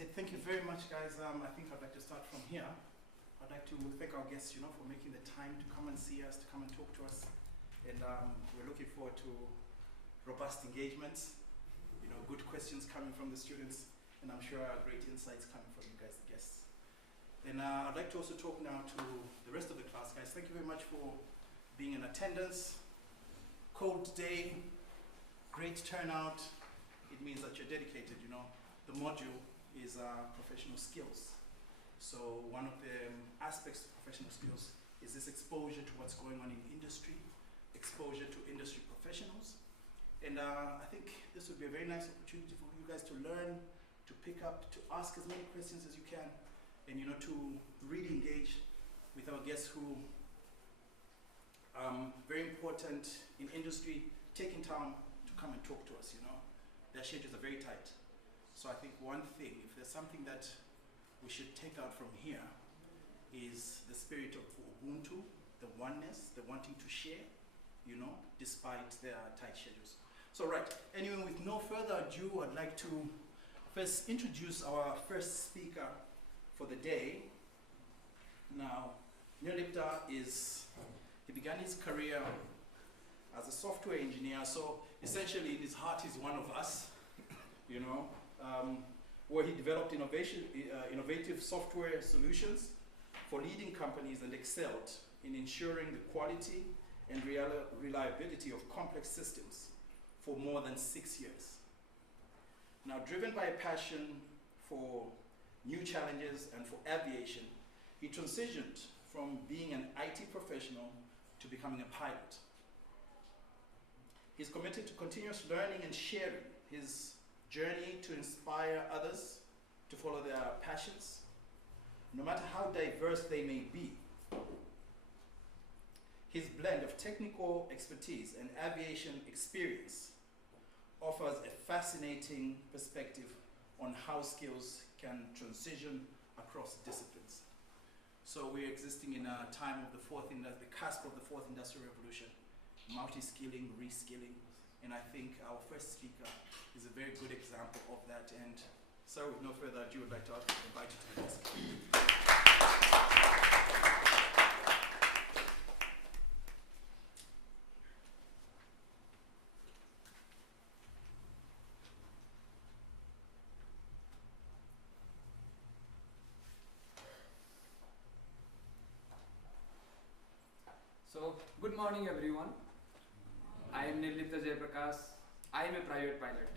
say thank you very much, guys. I think I'd like to start from here. I'd like to thank our guests, for making the time to come and see us, to come and talk to us. And we're looking forward to robust engagements, good questions coming from the students, and I'm sure great insights coming from you guys, the guests. And I'd like to also talk now to the rest of the class, guys. Thank you very much for being in attendance. Cold day, great turnout. It means that you're dedicated, The module is professional skills. So one of the aspects of professional skills is this exposure to what's going on in industry, exposure to industry professionals. And I think this would be a very nice opportunity for you guys to learn, to pick up, to ask as many questions as you can, and to really engage with our guests who very important in industry, taking time to come and talk to us, Their schedules are very tight. So I think one thing, if there's something that we should take out from here, is the spirit of Ubuntu, the oneness, the wanting to share, despite their tight schedules. So right, anyway, with no further ado, I'd like to first introduce our first speaker for the day. Now, Nirlipta he began his career as a software engineer, so essentially in his heart he's one of us, where he developed innovative software solutions for leading companies and excelled in ensuring the quality and reliability of complex systems for more than 6 years. Now, driven by a passion for new challenges and for aviation, he transitioned from being an IT professional to becoming a pilot. He's committed to continuous learning and sharing his journey to inspire others to follow their passions, no matter how diverse they may be. His blend of technical expertise and aviation experience offers a fascinating perspective on how skills can transition across disciplines. So we're existing in a time of the cusp of the fourth industrial revolution, multi-skilling, reskilling, and I think our first speaker is a very good example of that. And so with no further ado, I'd like to invite you to the desk. So, good morning everyone. I am Nirlipta Jayprakash. I am a private pilot.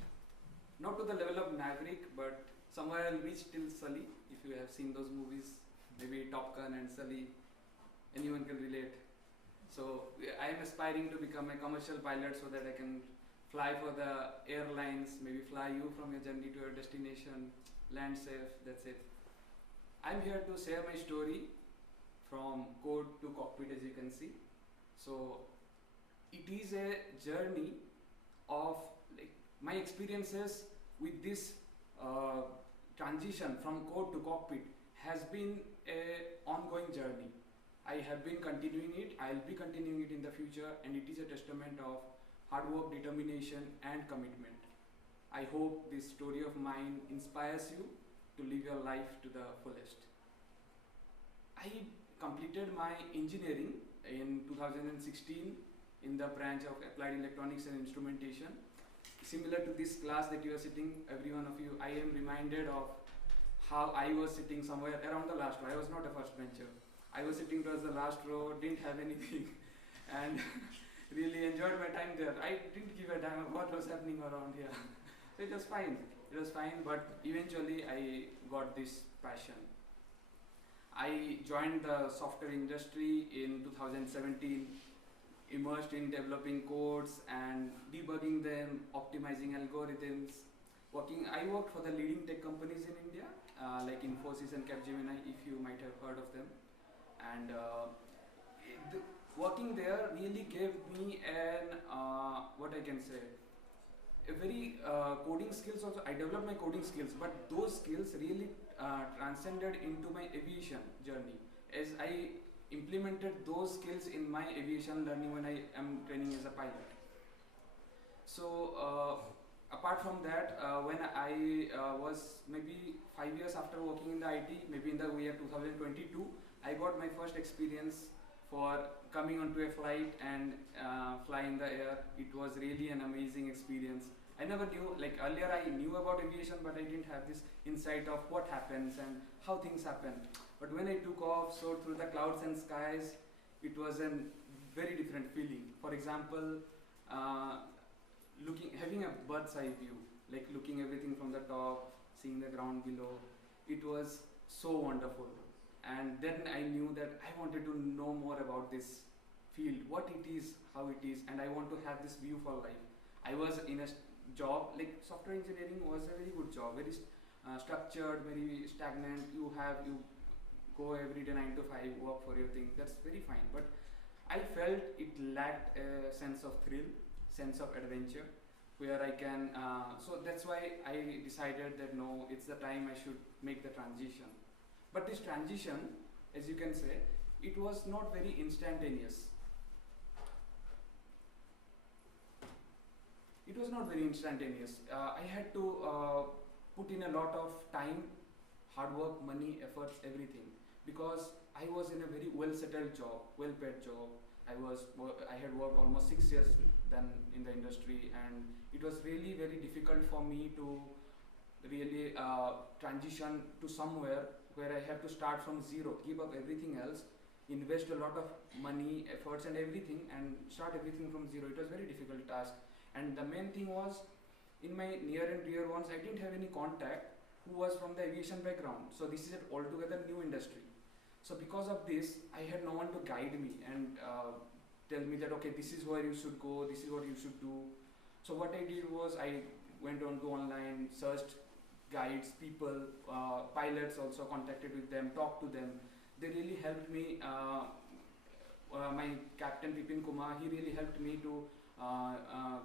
Not to the level of Maverick, but somewhere I'll reach till Sully. If you have seen those movies, maybe Top Gun and Sully, anyone can relate. So, I am aspiring to become a commercial pilot so that I can fly for the airlines, maybe fly you from your journey to your destination, land safe, that's it. I'm here to share my story from code to cockpit, as you can see. So it is a journey of my experiences with this transition from code to cockpit has been an ongoing journey. I have been continuing it, I'll be continuing it in the future, and it is a testament of hard work, determination and commitment. I hope this story of mine inspires you to live your life to the fullest. I completed my engineering in 2016 in the branch of Applied Electronics and Instrumentation. Similar to this class that you are sitting, every one of you, I am reminded of how I was sitting somewhere around the last row. I was not a first bencher. I was sitting towards the last row, didn't have anything, and really enjoyed my time there. I didn't give a damn of what was happening around here. So it was fine. It was fine, but eventually I got this passion. I joined the software industry in 2017, immersed in developing codes and debugging them, optimizing algorithms. I worked for the leading tech companies in India, like Infosys and Capgemini, if you might have heard of them. And working there really gave me an, what I can say, a very coding skills also. I developed my coding skills, but those skills really transcended into my aviation journey as I implemented those skills in my aviation learning when I am training as a pilot. So apart from that, when I was maybe 5 years after working in the IT, maybe in the year 2022, I got my first experience for coming onto a flight and fly in the air. It was really an amazing experience. I never knew, like earlier I knew about aviation, but I didn't have this insight of what happens and how things happen. But when I took off, soared through the clouds and skies, it was a very different feeling. For example, having a bird's eye view, like looking everything from the top, seeing the ground below, it was so wonderful. And then I knew that I wanted to know more about this field, what it is, how it is, and I want to have this view for life. I was in a job, like software engineering was a very good job, very structured, very stagnant. You go every day 9 to 5, work for your thing, that's very fine. But I felt it lacked a sense of thrill, sense of adventure, where I can, so that's why I decided that no, it's the time I should make the transition. But this transition, as you can say, it was not very instantaneous. It was not very instantaneous. I had to put in a lot of time, hard work, money, efforts, everything, because I was in a very well-settled job, well-paid job. I had worked almost 6 years then in the industry, and it was really very difficult for me to really transition to somewhere where I have to start from zero, give up everything else, invest a lot of money, efforts and everything, and start everything from zero. It was a very difficult task. And the main thing was, in my near and dear ones, I didn't have any contact who was from the aviation background. So this is an altogether new industry. So because of this, I had no one to guide me and tell me that, okay, this is where you should go, this is what you should do. So what I did was I went on to online, searched guides, people, pilots also, contacted with them, talked to them. They really helped me. My captain Pipin Kumar, he really helped me to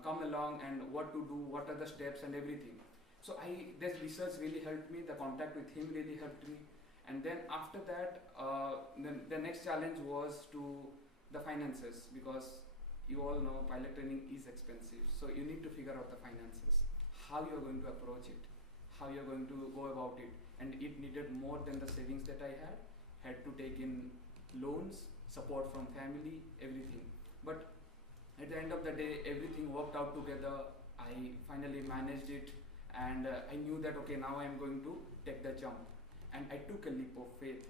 come along and what to do, what are the steps and everything. So this research really helped me, the contact with him really helped me. And then after that, the next challenge was to the finances, because you all know pilot training is expensive. So you need to figure out the finances, how you are going to approach it, how you are going to go about it. And it needed more than the savings that I had to take in loans, support from family, everything. But at the end of the day, everything worked out together. I finally managed it, and I knew that, okay, now I am going to take the jump. And I took a leap of faith,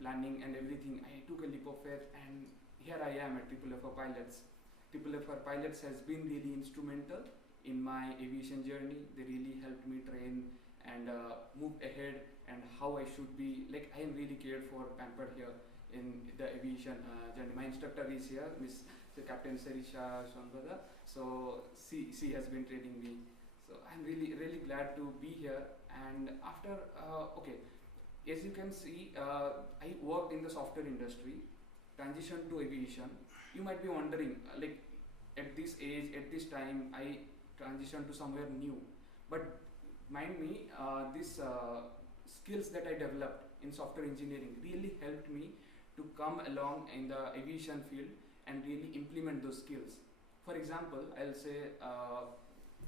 planning and everything. I took a leap of faith, and here I am at AAA Pilots. AAA Pilots has been really instrumental in my aviation journey. They really helped me train and move ahead, and how I should be. Like, I am really cared for, pampered here in the aviation journey. My instructor is here, Miss Captain Sarisha Sonbadhar. So she has been training me. So I'm really glad to be here. And after as you can see, I worked in the software industry, transitioned to aviation. You might be wondering, like, at this age, at this time, I transitioned to somewhere new. But mind me, these skills that I developed in software engineering really helped me to come along in the aviation field and really implement those skills. For example, I'll say,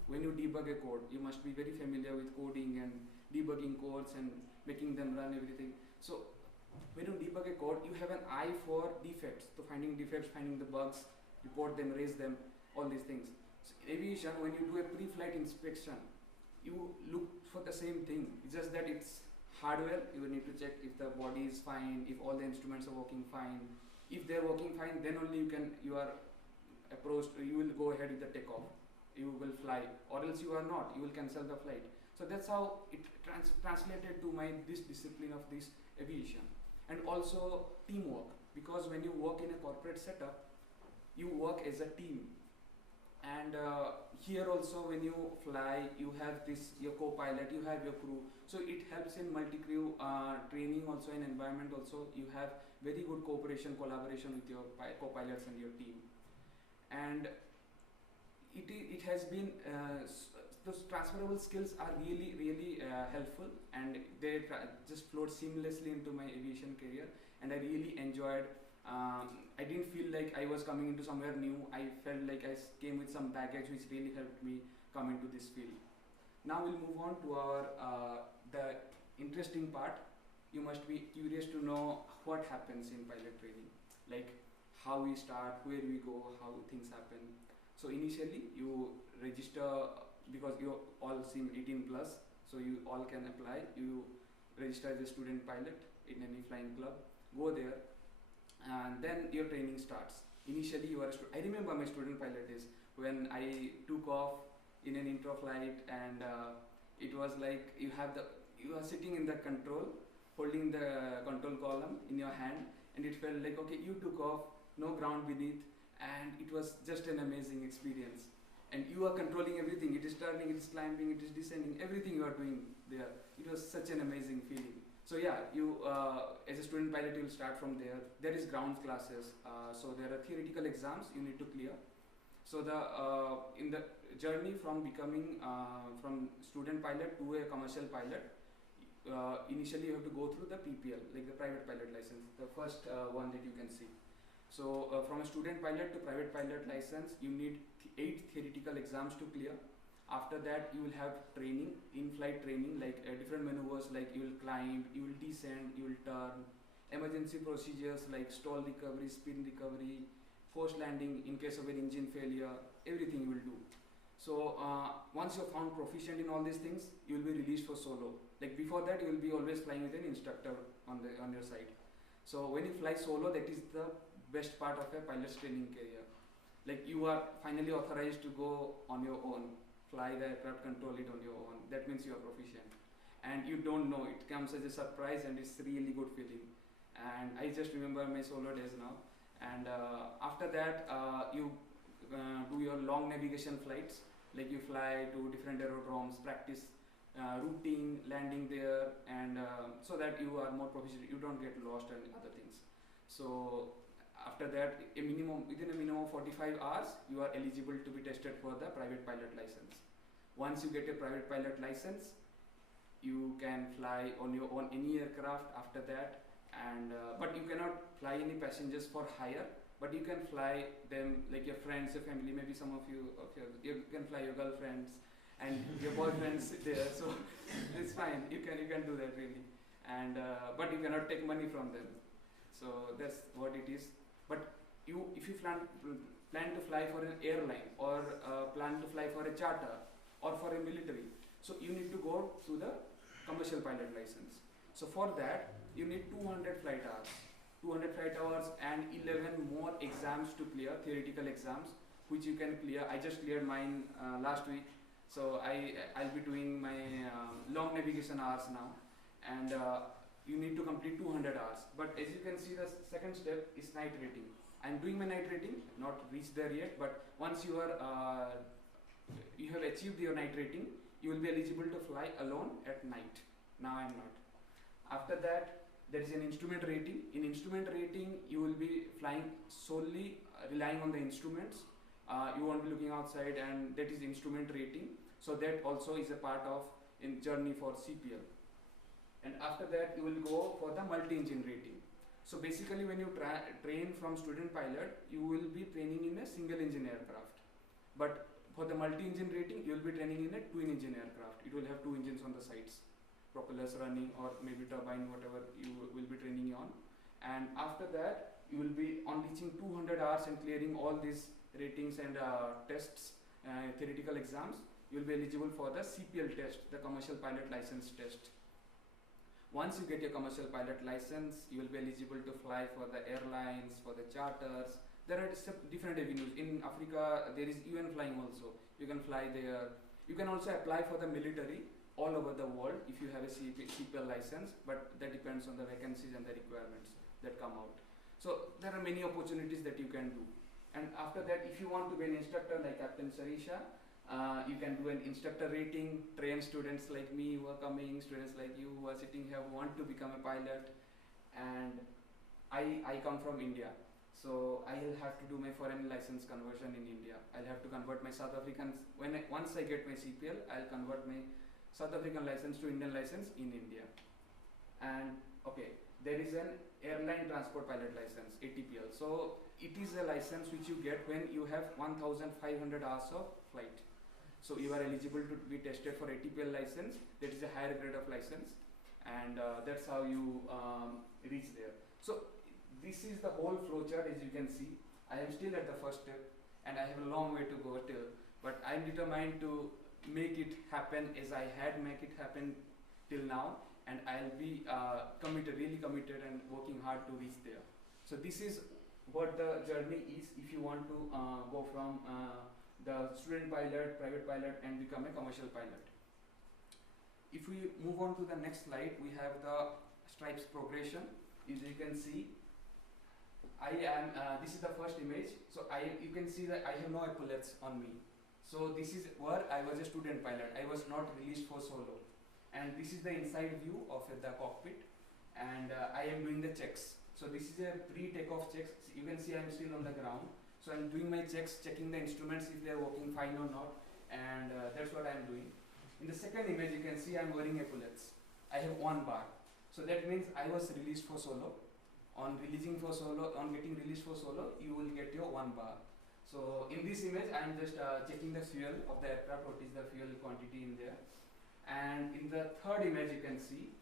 when you debug a code, you must be very familiar with coding and debugging codes and making them run everything. So when you debug a code, you have an eye for defects, so finding defects, finding the bugs, report them, raise them, all these things. So in aviation, when you do a pre-flight inspection, you look for the same thing. It's just that it's hardware. You need to check if the body is fine, if all the instruments are working fine. If they're working fine, then only you are approached, you will go ahead with the takeoff. You will fly, or else you are not, you will cancel the flight. So that's how it translated to this discipline of this aviation. And also teamwork, because when you work in a corporate setup, you work as a team. And here also, when you fly, you have your co-pilot, you have your crew. So it helps in multi-crew training also, in environment also. You have very good cooperation, collaboration with your co-pilots and your team. And it has been, those transferable skills are really helpful, and they just flowed seamlessly into my aviation career, and I really enjoyed. I didn't feel like I was coming into somewhere new. I felt like I came with some baggage which really helped me come into this field. Now we'll move on to our the interesting part. You must be curious to know what happens in pilot training, like how we start, where we go, how things happen. So initially you register, because you all seem 18 plus, so you all can apply. You register as a student pilot in any flying club, go there, and then your training starts. Initially you are I remember my student pilot days when I took off in an intro flight, and it was like you are sitting in the control, holding the control column in your hand, and it felt like, okay, you took off, no ground beneath, and it was just an amazing experience. And you are controlling everything. It is turning, it is climbing, it is descending, everything you are doing there. It was such an amazing feeling. So yeah, you as a student pilot, you will start from there. There is ground classes. So there are theoretical exams you need to clear. So in the journey from becoming from student pilot to a commercial pilot, initially you have to go through the PPL, like the private pilot license, the first one that you can see. So from a student pilot to private pilot license, you need 8 theoretical exams to clear. After that, you will have training, in-flight training, like different maneuvers, like you will climb, you will descend, you will turn, emergency procedures like stall recovery, spin recovery, forced landing in case of an engine failure, everything you will do. So once you're found proficient in all these things, you will be released for solo. Like before that, you will be always flying with an instructor on your side. So when you fly solo, that is the best part of a pilot's training career. Like you are finally authorized to go on your own, fly the aircraft, control it on your own. That means you are proficient. And you don't know, it comes as a surprise, and it's really good feeling. And I just remember my solo days now. And after that, you do your long navigation flights, like you fly to different aerodromes, practice routing, landing there, and so that you are more proficient, you don't get lost and other things. So after that, within a minimum of 45 hours, you are eligible to be tested for the private pilot license. Once you get a private pilot license, you can fly on your own any aircraft after that, and but you cannot fly any passengers for hire, but you can fly them like your friends, your family, maybe some of you can fly your girlfriends and your boyfriends there, so it's fine, you can do that really, and but you cannot take money from them. So that's what it is. But if you plan to fly for an airline, or plan to fly for a charter or for a military, so you need to go through the commercial pilot license. So for that, you need 200 flight hours and 11 more exams to clear, theoretical exams, which you can clear. I just cleared mine last week, so I'll be doing my long navigation hours now, and you need to complete 200 hours. But as you can see, the second step is night rating. I'm doing my night rating, not reached there yet, but once you have achieved your night rating, you will be eligible to fly alone at night. Now I'm not. After that, there is an instrument rating. In instrument rating, you will be flying solely relying on the instruments. You won't be looking outside, and that is instrument rating. So that also is a part of in journey for CPL. And after that, you will go for the multi-engine rating. So basically, when you train from student pilot, you will be training in a single engine aircraft. But for the multi-engine rating, you will be training in a twin engine aircraft. It will have 2 engines on the sides, propellers running, or maybe turbine, whatever you will be training on. And after that, you will be on reaching 200 hours and clearing all these ratings and tests, theoretical exams. You will be eligible for the CPL test, the commercial pilot license test. Once you get your commercial pilot license, you will be eligible to fly for the airlines, for the charters. There are different avenues. In Africa, there is UN flying also. You can fly there. You can also apply for the military all over the world if you have a CPL license, but that depends on the vacancies and the requirements that come out. So there are many opportunities that you can do. And after that, if you want to be an instructor like Captain Sarisha, you can do an instructor rating, train students like me who are coming, students like you who are sitting here who want to become a pilot. And I come from India, so I'll have to do my foreign license conversion in India. I'll have to convert my South African, once I get my CPL, I'll convert my South African license to Indian license in India. And okay, there is an airline transport pilot license, ATPL. So it is a license which you get when you have 1,500 hours of flight. So you are eligible to be tested for ATPL license. That is a higher grade of license, and that's how you reach there. So this is the whole flowchart. As you can see, I am still at the first step, and I have a long way to go till. But I am determined to make it happen as I had make it happen till now, and I'll be committed, really committed, and working hard to reach there. So this is what the journey is if you want to go from the student pilot, private pilot, and become a commercial pilot. If we move on to the next slide, we have the stripes progression. As you can see, I am. This is the first image. So you can see that I have no epaulets on me. So this is where I was a student pilot. I was not released for solo. And this is the inside view of the cockpit, and I am doing the checks. So this is a pre-takeoff checks. You can see I am still on the ground. So I am doing my checks, checking the instruments if they are working fine or not, and that's what I am doing. In the second image, you can see I am wearing epaulets. I have 1 bar. So that means I was released for solo. On getting released for solo, you will get your 1 bar. So in this image, I am just checking the fuel of the aircraft. What is the fuel quantity in there? And in the third image, you can see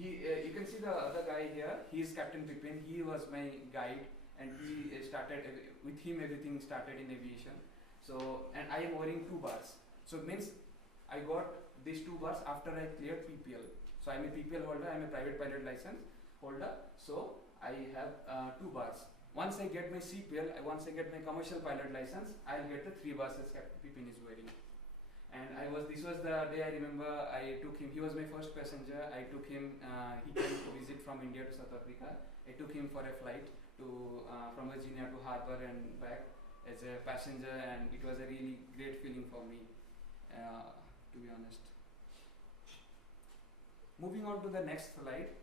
you can see the other guy here. He is Captain Pippin. He was my guide, and he started with him. Everything started in aviation. So, and I am wearing 2 bars. So it means I got these 2 bars after I cleared PPL. So I am a PPL holder. I am a private pilot license holder. So I have 2 bars. Once I get my CPL, once I get my commercial pilot license, I'll get the 3 bars as Captain Pippin is wearing. And this was the day I remember I took him. He was my first passenger. I took him. He came to visit from India to South Africa. I took him for a flight to from Virginia to Harbour and back as a passenger, and it was a really great feeling for me, to be honest. Moving on to the next slide.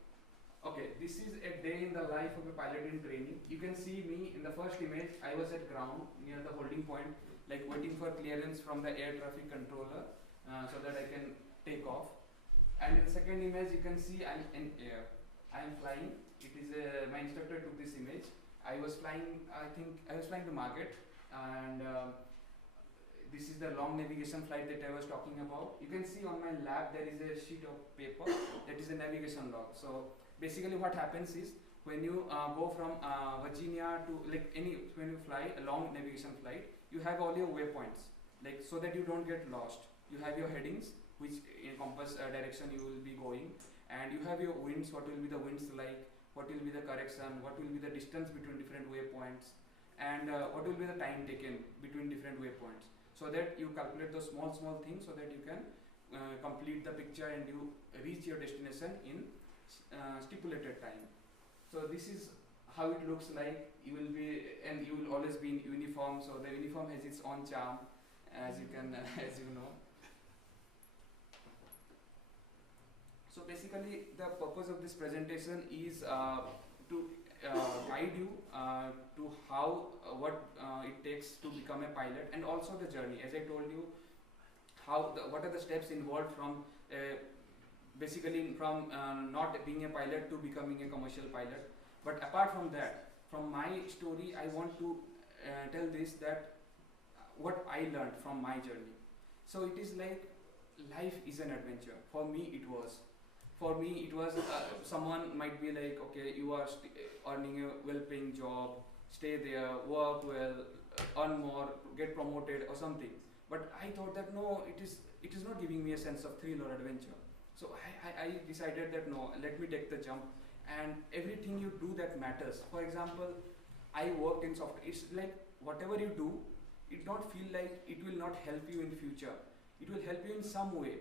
Okay, this is a day in the life of a pilot in training. You can see me in the first image. I was at ground near the holding point, like waiting for clearance from the air traffic controller so that I can take off. And in the second image, you can see I'm in air. I am flying. It is my instructor took this image. I was flying. I think I was flying to Market, and this is the long navigation flight that I was talking about. You can see on my lap there is a sheet of paper that is a navigation log. So basically, what happens is when you go from Virginia to when you fly a long navigation flight, you have all your waypoints, so that you don't get lost. You have your headings, which in compass direction you will be going, and you have your winds. What will be the winds like? What will be the correction? What will be the distance between different waypoints? And what will be the time taken between different waypoints? So that you calculate those small things, so that you can complete the picture and you reach your destination in stipulated time. So this is how it looks like. You will be, and you will always be in uniform. So the uniform has its own charm, as you can, as you know. So basically, the purpose of this presentation is to guide you to what it takes to become a pilot, and also the journey. As I told you, what are the steps involved from basically from not being a pilot to becoming a commercial pilot. But apart from that, from my story, I want to tell this, that what I learned from my journey. So it is like life is an adventure. For me, it was. Someone might be like, okay, you are earning a well-paying job, stay there, work well, earn more, get promoted or something. But I thought that no, it is not giving me a sense of thrill or adventure. So I decided that no, let me take the jump, and everything you do that matters. For example, I worked in software. It's like whatever you do, it don't feel like it will not help you in future. It will help you in some way.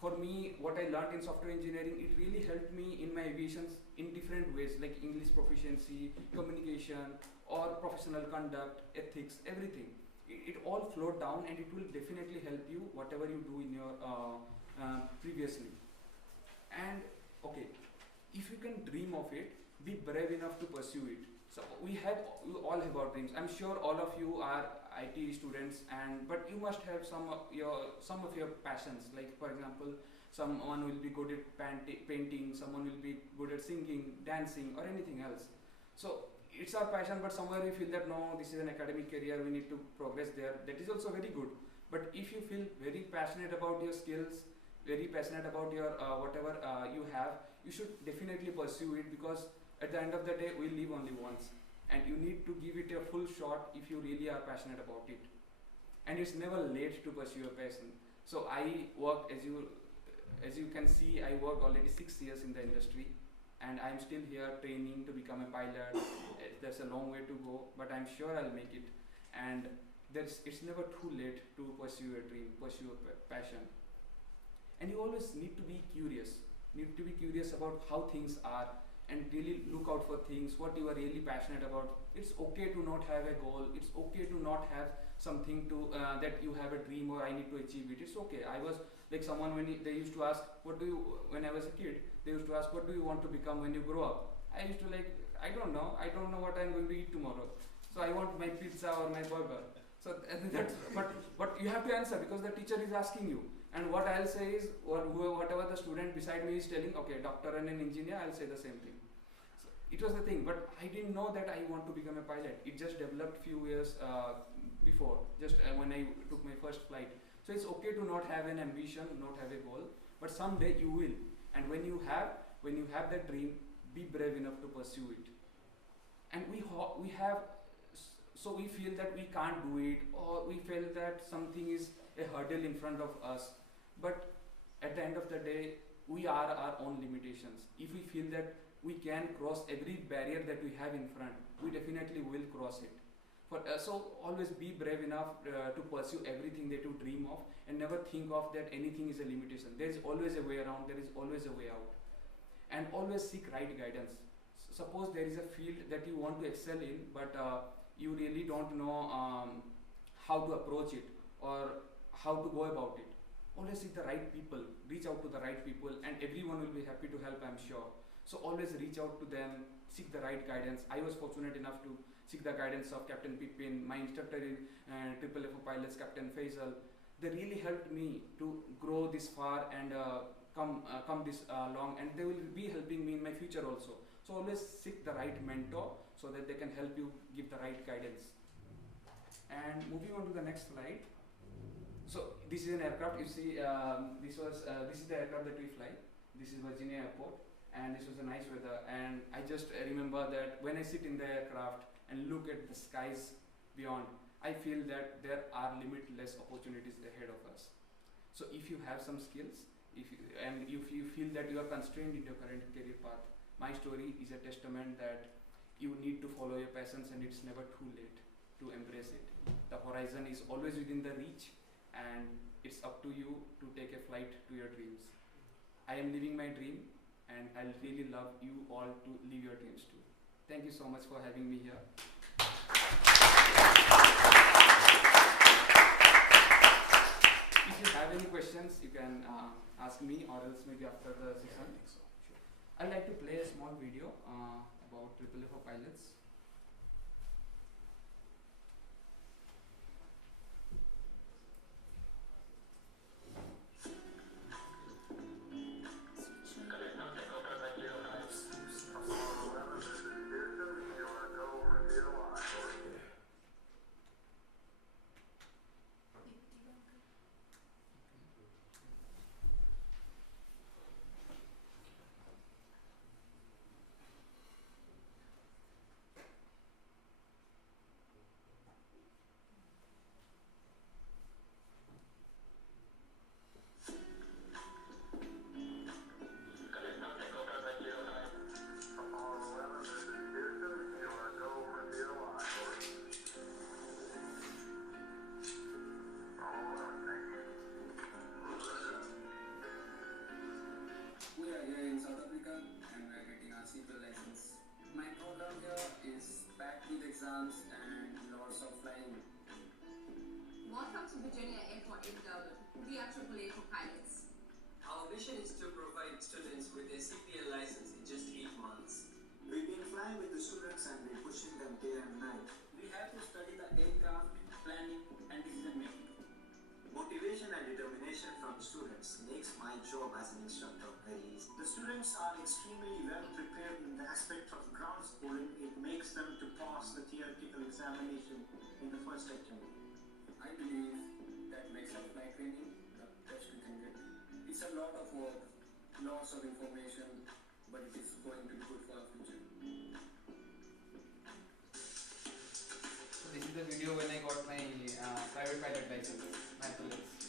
For me, what I learned in software engineering, it really helped me in my aviations in different ways, like English proficiency, communication, or professional conduct, ethics, everything. It all flowed down, and it will definitely help you whatever you do in your previously. And okay, if you can dream of it, be brave enough to pursue it. So we all have our dreams. I'm sure all of you are IT students, but you must have some of your passions. Like for example, someone will be good at painting, someone will be good at singing, dancing, or anything else. So it's our passion, but somewhere we feel that no, this is an academic career, we need to progress there. That is also very good. But if you feel very passionate about your skills, very passionate about your whatever you have, you should definitely pursue it, because at the end of the day we live only once, and you need to give it a full shot if you really are passionate about it. And it's never late to pursue your passion. So I work, as you can see, I worked already 6 years in the industry, and I'm still here training to become a pilot. There's a long way to go, but I'm sure I'll make it. And it's never too late to pursue a dream, pursue a passion. And you always need to be curious about how things are, and really look out for things, what you are really passionate about. It's okay to not have a goal, it's okay to not have something to that you have a dream or I need to achieve it. It's okay. I was like someone they used to ask, when I was a kid, they used to ask, what do you want to become when you grow up? I used to like, I don't know what I'm going to eat tomorrow. So I want my pizza or my burger. So that's, but you have to answer, because the teacher is asking you. And what I'll say is, whatever the student beside me is telling, okay, doctor and an engineer, I'll say the same thing. So it was the thing, but I didn't know that I want to become a pilot. It just developed few years before, just when I took my first flight. So it's okay to not have an ambition, not have a goal, but someday you will. And when you have that dream, be brave enough to pursue it. And we feel that we can't do it, or we feel that something is a hurdle in front of us. But at the end of the day, we are our own limitations. If we feel that we can cross every barrier that we have in front, we definitely will cross it. So always be brave enough to pursue everything that you dream of, and never think of that anything is a limitation. There is always a way around, there is always a way out. And always seek right guidance. Suppose there is a field that you want to excel in, but you really don't know how to approach it or how to go about it. Always seek the right people, reach out to the right people, and everyone will be happy to help, I'm sure. So always reach out to them, seek the right guidance. I was fortunate enough to seek the guidance of Captain Pipin, my instructor in AAA Pilots, Captain Faisal. They really helped me to grow this far and come this long, and they will be helping me in my future also. So always seek the right mentor so that they can help you give the right guidance. And moving on to the next slide. So this is an aircraft. You see, this is the aircraft that we fly. This is Virginia Airport, and this was a nice weather. And I just remember that when I sit in the aircraft and look at the skies beyond, I feel that there are limitless opportunities ahead of us. So if you have some skills, if you feel that you are constrained in your current career path, my story is a testament that you need to follow your passions, and it's never too late to embrace it. The horizon is always within the reach, and it's up to you to take a flight to your dreams. I am living my dream, and I'll really love you all to live your dreams too. Thank you so much for having me here. If you have any questions, you can ask me, or else maybe after the session. I'd like to play a small video about AAA Pilots. And lots of flying. Welcome to Virginia Airport in Durban. We are AAA Pilots. Our mission is to provide students with a CPL license in just 8 months. We've been flying with the students and been pushing them day and night. We have to study the aircraft, planning, and decision making. Motivation and determination from students makes my job as an instructor very easy. The students are extremely well prepared in the aspect of ground schooling. It makes them to pass the theoretical examination in the first attempt. I believe that that makes up flight training, the best we can get. It's a lot of work, lots of information, but it is going to be good for our future. So this is the video when I got my private pilot license, my pilots.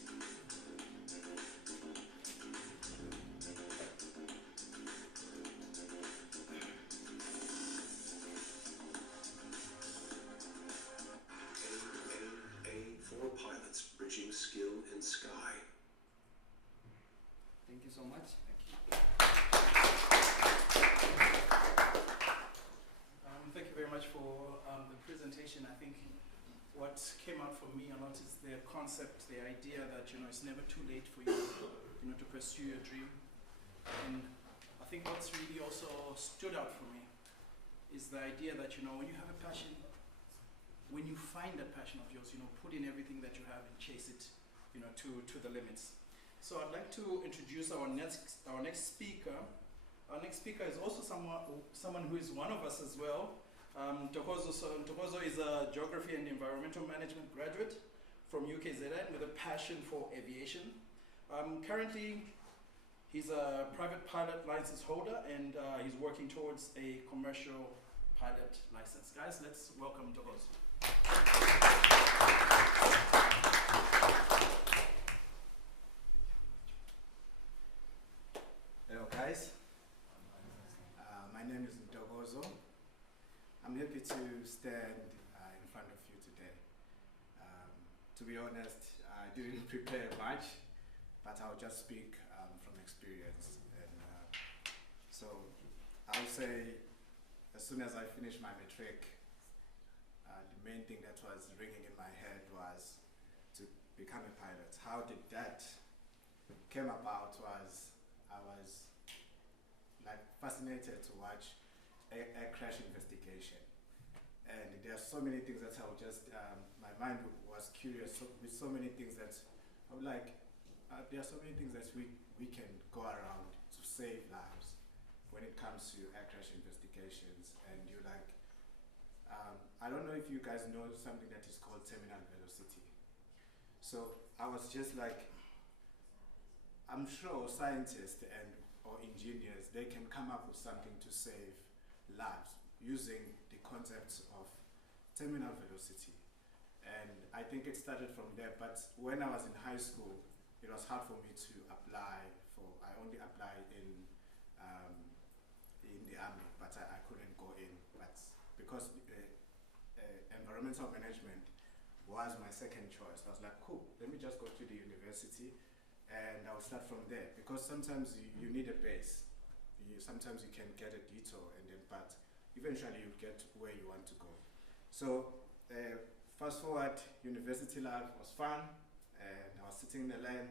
AAA Pilots, bridging skill and sky. Thank you so much. Thank you very much for the presentation. I think what came out for me a lot is the concept, the idea that it's never too late for you, to pursue your dream. And I think what's really also stood out for me is the idea that when you have a passion, when you find that passion of yours, put in everything that you have and chase it, to the limits. So I'd like to introduce our next speaker. Our next speaker is also someone who is one of us as well. Ntokozo. So Ntokozo is a Geography and Environmental Management graduate from UKZN with a passion for aviation. Currently, he's a private pilot license holder and he's working towards a commercial pilot license. Guys, let's welcome Ntokozo. Hello guys, my name is Ntokozo. I'm happy to stand in front of you today. To be honest, I didn't prepare much, but I'll just speak from experience. And so I'll say, as soon as I finished my matric, the main thing that was ringing in my head was to become a pilot. How did that came about was I was fascinated to watch air crash investigation, and there are so many things that I would just my mind was curious with so many things that I'm like there are so many things that we can go around to save lives when it comes to air crash investigations. And you're like I don't know if you guys know something that is called terminal velocity. So I was just like, I'm sure scientists or engineers, they can come up with something to save lives using the concepts of terminal velocity. And I think it started from there, but when I was in high school, it was hard for me to apply I only applied in the army, but I couldn't go in. But because environmental management was my second choice, I was like, cool, let me just go to the university and I'll start from there, because sometimes you need a base. Sometimes you can get a detour, but eventually you get where you want to go. So fast forward, university life was fun, and I was sitting in the lane,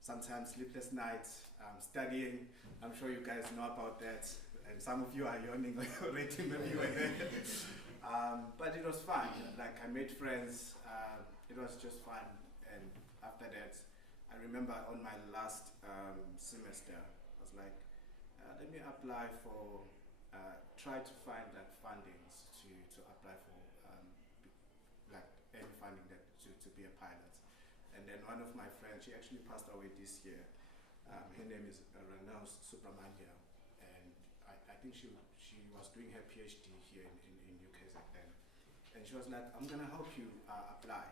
sometimes sleepless nights, studying. I'm sure you guys know about that, and some of you are yawning already, maybe you were there. But it was fun. Like, I made friends. It was just fun, and after that, I remember on my last semester, I was like, let me apply for, try to find fundings to apply for any funding to be a pilot. And then one of my friends, she actually passed away this year. Her name is Renounce Subramania, and I think she was doing her PhD here in UKZN. And she was like, I'm gonna help you apply.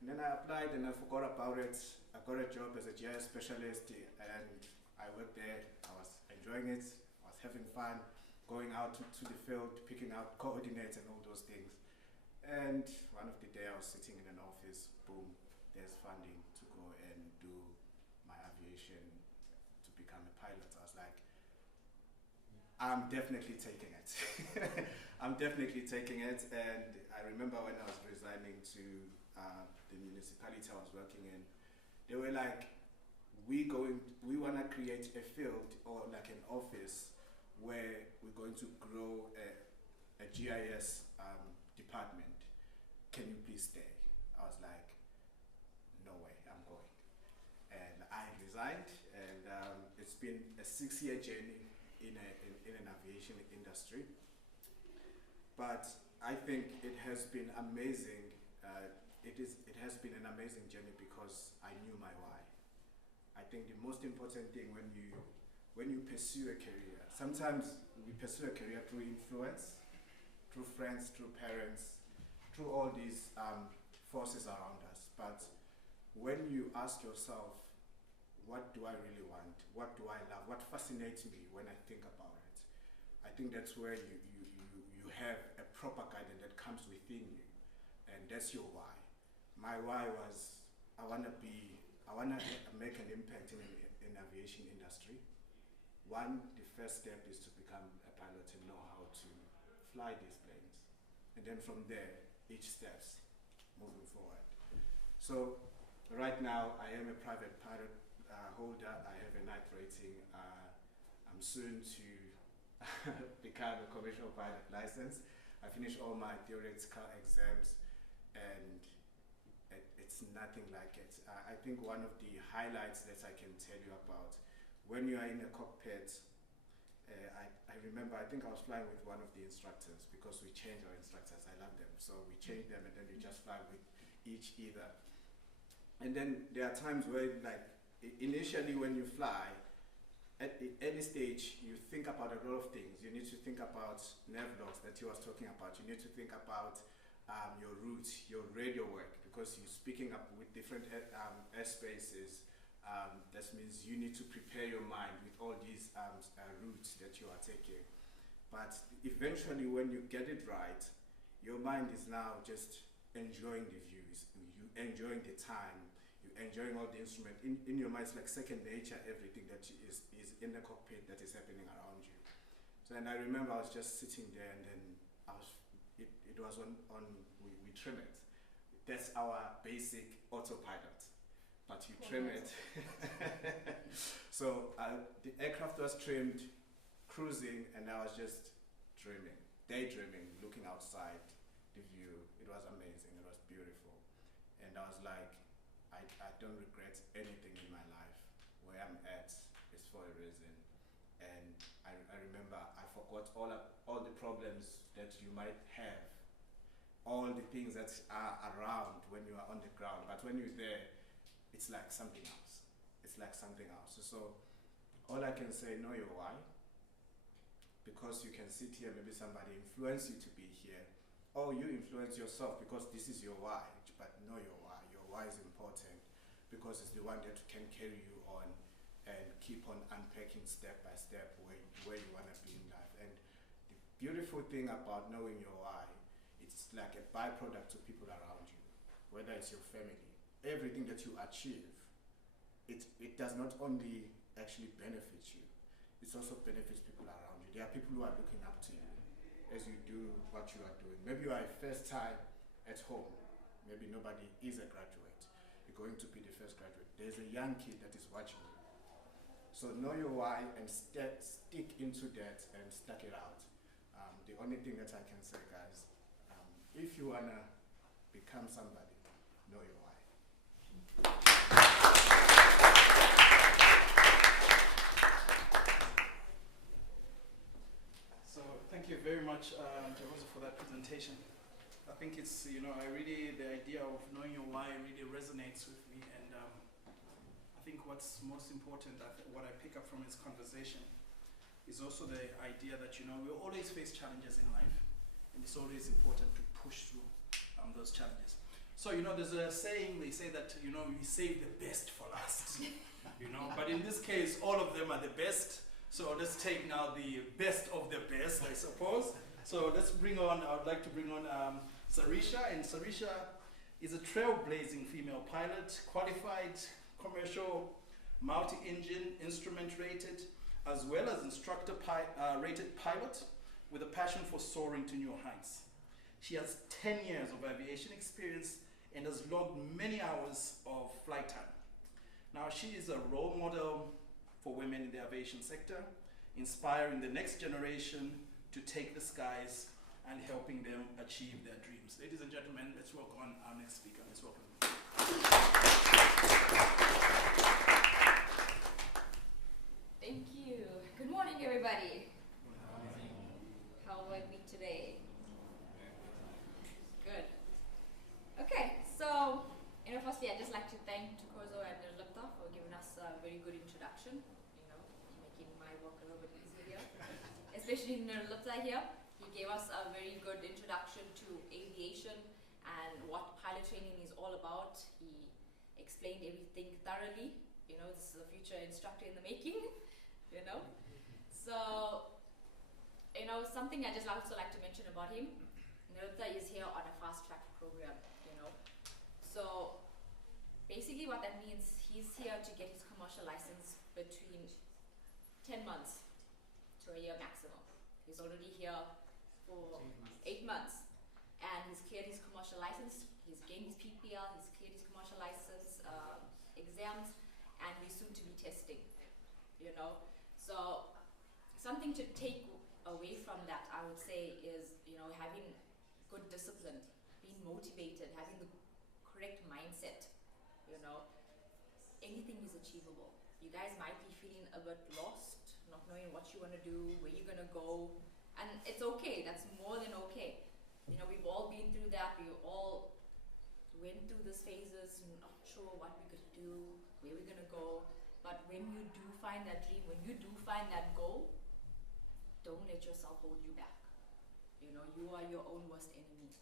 And then I applied and I forgot about it. I got a job as a GIS specialist and I worked there. I was enjoying it. I was having fun, going out to the field, picking out coordinates and all those things. And one of the day I was sitting in an office, boom, there's funding to go and do my aviation, to become a pilot. I was like, I'm definitely taking it. I'm definitely taking it. And I remember when I was resigning to the municipality I was working in, they were like, we want to create a field or like an office where we're going to grow a GIS department. Can you please stay? I was like, no way, I'm going. And I resigned, and it's been a 6-year journey in an aviation industry. But I think it has been amazing it has been an amazing journey because I knew my why. I think the most important thing when you pursue a career, sometimes we pursue a career through influence, through friends, through parents, through all these forces around us. But when you ask yourself, what do I really want? What do I love? What fascinates me when I think about it? I think that's where you have a proper guidance that comes within you, and that's your why. My why was I want to make an impact in aviation industry. One, the first step is to become a pilot and know how to fly these planes, and then from there, each steps moving forward. So right now, I am a private pilot holder. I have a night rating. I'm soon to become a commercial pilot license. I finished all my theoretical exams, and it's nothing like it. I think one of the highlights that I can tell you about, when you are in a cockpit, I remember, I think I was flying with one of the instructors, because we changed our instructors. I love them. So we changed them, and then you just fly with each either. And then there are times where, like, initially when you fly, at any stage, you think about a lot of things. You need to think about nerve blocks that you was talking about. You need to think about your route, your radio work, because you're speaking up with different airspaces. That means you need to prepare your mind with all these routes that you are taking. But eventually, when you get it right, your mind is now just enjoying the views, you enjoying the time, you enjoying all the instrument. In your mind, it's like second nature, everything that is in the cockpit that is happening around you. So, and I remember I was just sitting there, and then it was we trim it. That's our basic autopilot, but you trim it. So the aircraft was trimmed, cruising, and I was just daydreaming, looking outside the view. It was amazing, it was beautiful. And I was like, I don't regret anything in my life. Where I'm at is for a reason. And I remember I forgot all the problems that you might have, all the things that are around when you are on the ground. But when you're there, it's like something else. It's like something else. So all I can say, know your why. Because you can sit here, maybe somebody influence you to be here. Or you influence yourself because this is your why. But know your why. Your why is important because it's the one that can carry you on and keep on unpacking step by step where you want to be in life. And the beautiful thing about knowing your why, it's like a byproduct to people around you, whether it's your family. Everything that you achieve, it does not only actually benefit you, it also benefits people around you. There are people who are looking up to you as you do what you are doing. Maybe you are a first time at home. Maybe nobody is a graduate. You're going to be the first graduate. There's a young kid that is watching you. So know your why and stick into that and stuck it out. The only thing that I can say, guys, if you want to become somebody, know your why. So thank you very much, Ntokozo, for that presentation. I think it's, the idea of knowing your why really resonates with me, and I think what's most important, what I pick up from this conversation, is also the idea that, we always face challenges in life, and it's always important to push through those challenges. So, there's a saying, they say that, we save the best for last, but in this case, all of them are the best. So let's take now the best of the best, I suppose. So I would like to bring on Sarisha, and Sarisha is a trailblazing female pilot, qualified, commercial, multi-engine, instrument rated, as well as instructor rated pilot with a passion for soaring to new heights. She has 10 years of aviation experience and has logged many hours of flight time. Now she is a role model for women in the aviation sector, inspiring the next generation to take the skies and helping them achieve their dreams. Ladies and gentlemen, let's welcome our next speaker. Let's welcome him. Thank you. Good morning, everybody. How will I be today? Good. Okay, so Nirlipta here. He gave us a very good introduction to aviation and what pilot training is all about. He explained everything thoroughly. You know, this is a future instructor in the making, you know. So, you know, something I just also like to mention about him, Nirlipta is here on a fast track program, you know. So, basically what that means, he's here to get his commercial license between 10 months to a year maximum. He's already here for 8 months. And he's cleared his commercial license, he's gained his PPL, he's cleared his commercial license exams, and he's soon to be testing, you know. So something to take away from that, I would say, is, you know, having good discipline, being motivated, having the correct mindset, you know. Anything is achievable. You guys might be feeling a bit lost, not knowing what you want to do, where you're going to go, and it's okay, that's more than okay. You know, we've all been through that, we all went through these phases, not sure what we're going to do, where we're going to go, but when you do find that dream, when you do find that goal, don't let yourself hold you back. You know, you are your own worst enemy.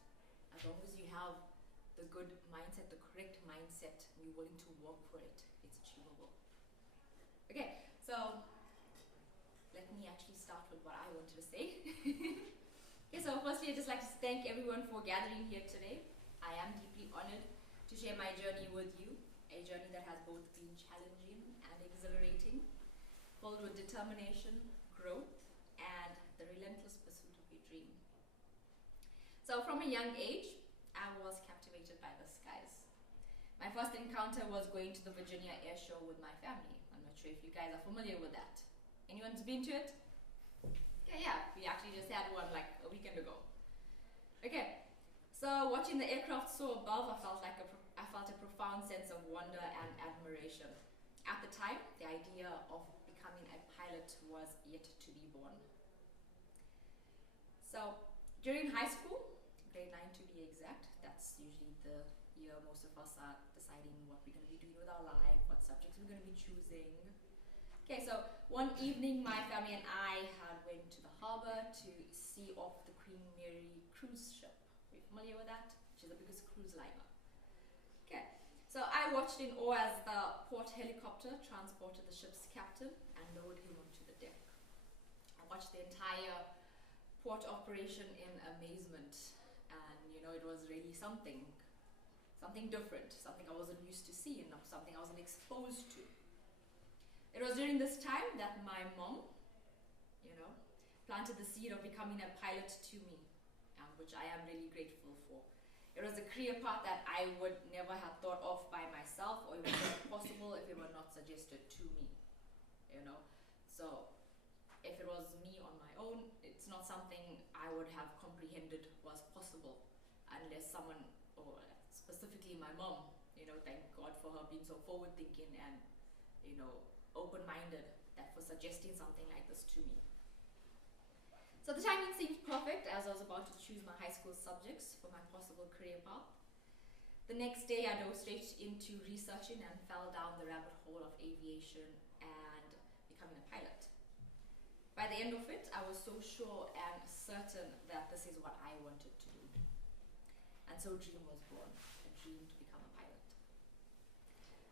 As long as you have the good mindset, the correct mindset, and you're willing to work for it, it's achievable. Okay, so let me actually start with what I wanted to say. Okay, so firstly, I'd just like to thank everyone for gathering here today. I am deeply honored to share my journey with you, a journey that has both been challenging and exhilarating, filled with determination, growth, and the relentless pursuit of your dream. So from a young age, I was captivated by the skies. My first encounter was going to the Virginia Air Show with my family. I'm not sure if you guys are familiar with that. Anyone's been to it? Okay, yeah, we actually just had one like a weekend ago. Okay, so watching the aircraft soar above, I felt a profound sense of wonder and admiration. At the time, the idea of becoming a pilot was yet to be born. So during high school, grade 9 to be exact, that's usually the year most of us are deciding what we're going to be doing with our life, what subjects we're going to be choosing. Okay, so one evening my family and I had went to the harbor to see off the Queen Mary cruise ship. Are you familiar with that? Which is the biggest cruise liner. Okay, so I watched in awe as the port helicopter transported the ship's captain and lowered him onto the deck. I watched the entire port operation in amazement, and you know, it was really something different, something I wasn't used to seeing, something I wasn't exposed to. It was during this time that my mom, you know, planted the seed of becoming a pilot to me, which I am really grateful for. It was a career path that I would never have thought of by myself, or it was not possible if it were not suggested to me, you know. So if it was me on my own, it's not something I would have comprehended was possible unless someone, or specifically my mom, you know, thank God for her being so forward thinking and, you know, open-minded, that for suggesting something like this to me. So the timing seemed perfect as I was about to choose my high school subjects for my possible career path. The next day I dove straight into researching and fell down the rabbit hole of aviation and becoming a pilot. By the end of it, I was so sure and certain that this is what I wanted to do. And so a dream was born, a dream to become a pilot.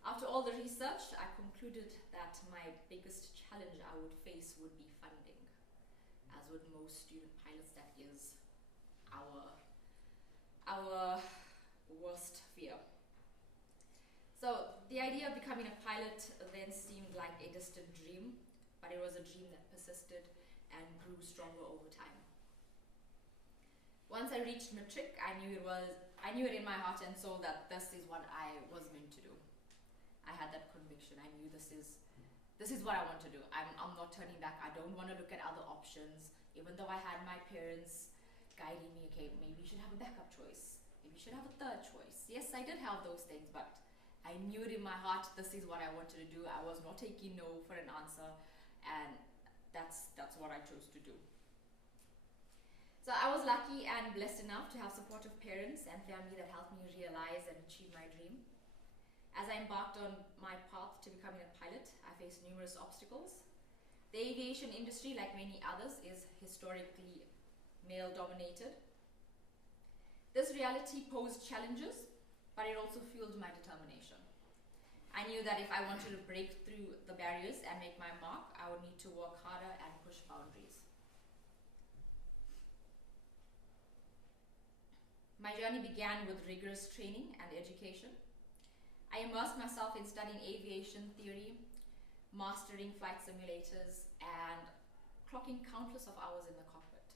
After all the research, I concluded that my biggest challenge I would face would be funding. As with most student pilots, that is our worst fear. So the idea of becoming a pilot then seemed like a distant dream, but it was a dream that persisted and grew stronger over time. Once I reached matric, I knew it in my heart and soul that this is what I was meant to do. I had that conviction. I knew this is what I want to do. I'm not turning back. I don't want to look at other options. Even though I had my parents guiding me, okay, maybe you should have a backup choice. Maybe you should have a third choice. Yes, I did have those things, but I knew it in my heart, this is what I wanted to do. I was not taking no for an answer, and that's what I chose to do. So I was lucky and blessed enough to have supportive parents and family that helped me realize and achieve my dream. As I embarked on my path to becoming a pilot, I faced numerous obstacles. The aviation industry, like many others, is historically male-dominated. This reality posed challenges, but it also fueled my determination. I knew that if I wanted to break through the barriers and make my mark, I would need to work harder and push boundaries. My journey began with rigorous training and education. I immersed myself in studying aviation theory, mastering flight simulators, and clocking countless of hours in the cockpit.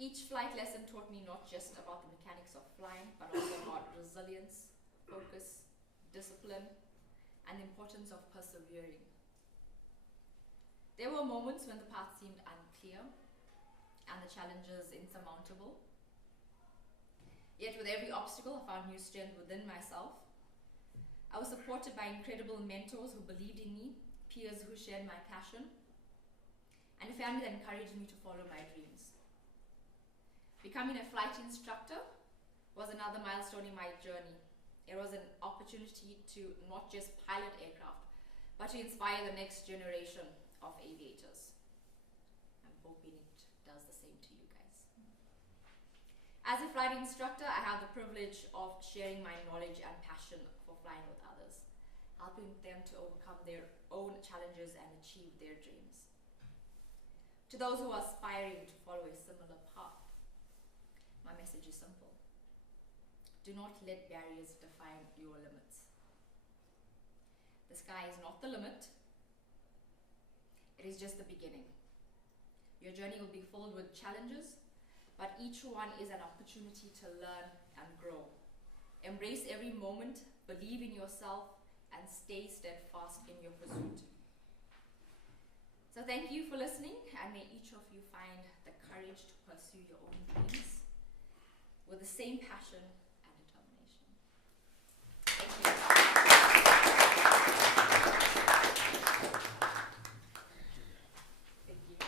Each flight lesson taught me not just about the mechanics of flying, but also about resilience, focus, discipline, and the importance of persevering. There were moments when the path seemed unclear and the challenges insurmountable. Yet with every obstacle, I found new strength within myself. I was supported by incredible mentors who believed in me, peers who shared my passion, and a family that encouraged me to follow my dreams. Becoming a flight instructor was another milestone in my journey. It was an opportunity to not just pilot aircraft, but to inspire the next generation of aviators. I'm hoping it does the same to you guys. As a flight instructor, I have the privilege of sharing my knowledge and passion for flying with others, helping them to overcome their own challenges and achieve their dreams. To those who are aspiring to follow a similar path, my message is simple. Do not let barriers define your limits. The sky is not the limit. It is just the beginning. Your journey will be filled with challenges, but each one is an opportunity to learn and grow. Embrace every moment, believe in yourself, and stay steadfast in your pursuit. So thank you for listening, and may each of you find the courage to pursue your own dreams with the same passion and determination. Thank you. Thank you.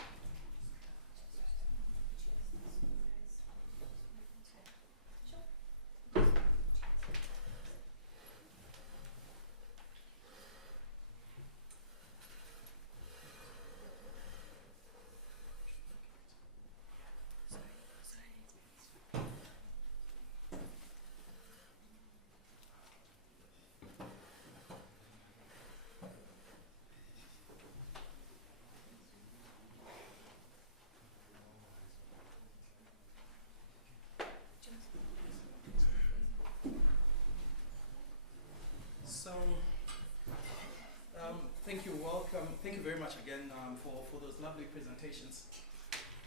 Thank you, welcome. Thank you very much again for those lovely presentations.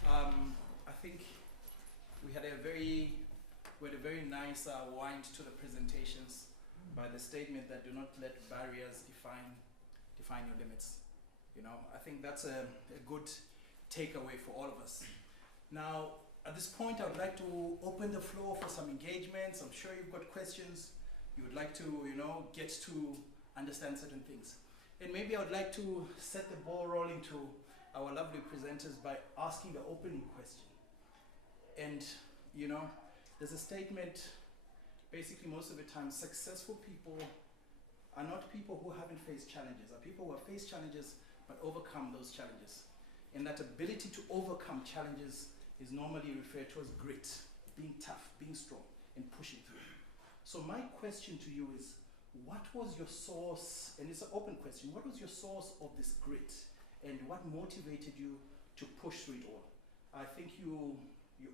I think we had a very nice wind to the presentations by the statement that do not let barriers define your limits. You know, I think that's a good takeaway for all of us. Now, at this point, I would like to open the floor for some engagements. I'm sure you've got questions. You would like to, get to understand certain things. And maybe I would like to set the ball rolling to our lovely presenters by asking the opening question. And, there's a statement, basically most of the time, successful people are not people who haven't faced challenges, are people who have faced challenges but overcome those challenges. And that ability to overcome challenges is normally referred to as grit, being tough, being strong, and pushing through. So my question to you is, what was your source, and it's an open question, what was your source of this grit, and what motivated you to push through it all? I think you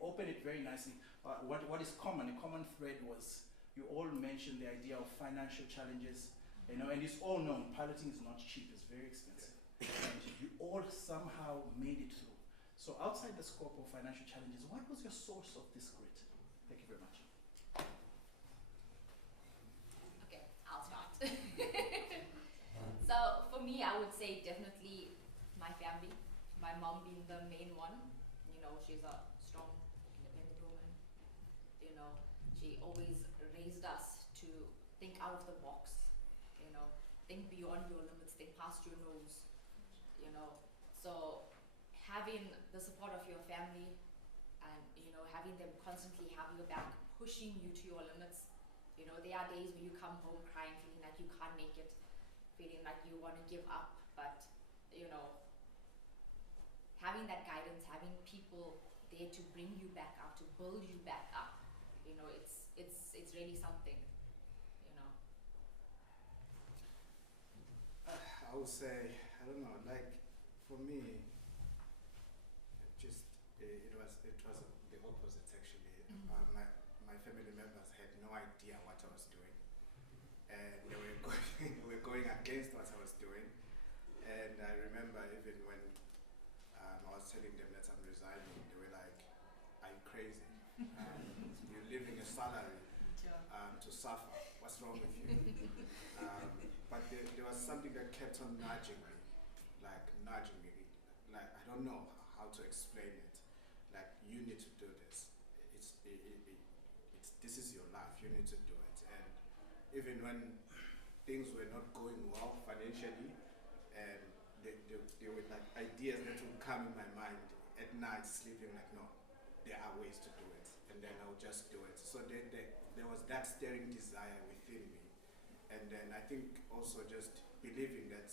opened it very nicely. What is common, a common thread was you all mentioned the idea of financial challenges, and it's all known, piloting is not cheap, it's very expensive. And you all somehow made it through. So outside the scope of financial challenges, what was your source of this grit? Thank you very much. Okay, I'll start. So for me, I would say definitely my family. My mom being the main one. She's a strong, independent woman. She always raised us to think out of the box. Think beyond your limits, think past your nose. So having the support of your family and having them constantly have your back, pushing you to your limits. There are days where you come home crying, feeling like you can't make it, feeling like you want to give up, but you know, having that guidance, having people there to bring you back up, to build you back up, you know, it's really something, you know. I would say, I don't know, like for me, it was the opposite actually. My family members had no idea what I was doing, and they were going against what I was doing. And I remember even when I was telling them that I'm resigning, they were like, "Are you crazy? You're leaving a salary to suffer. What's wrong with you?" But there was something that kept on nudging me. Like I don't know how to explain it. Like, you need to do this. This is your life. You need to do it. And even when things were not going well financially, and there were like ideas that would come in my mind at night, sleeping, like, no, there are ways to do it, and then I would just do it. So there was that stirring desire within me, and then I think also just believing that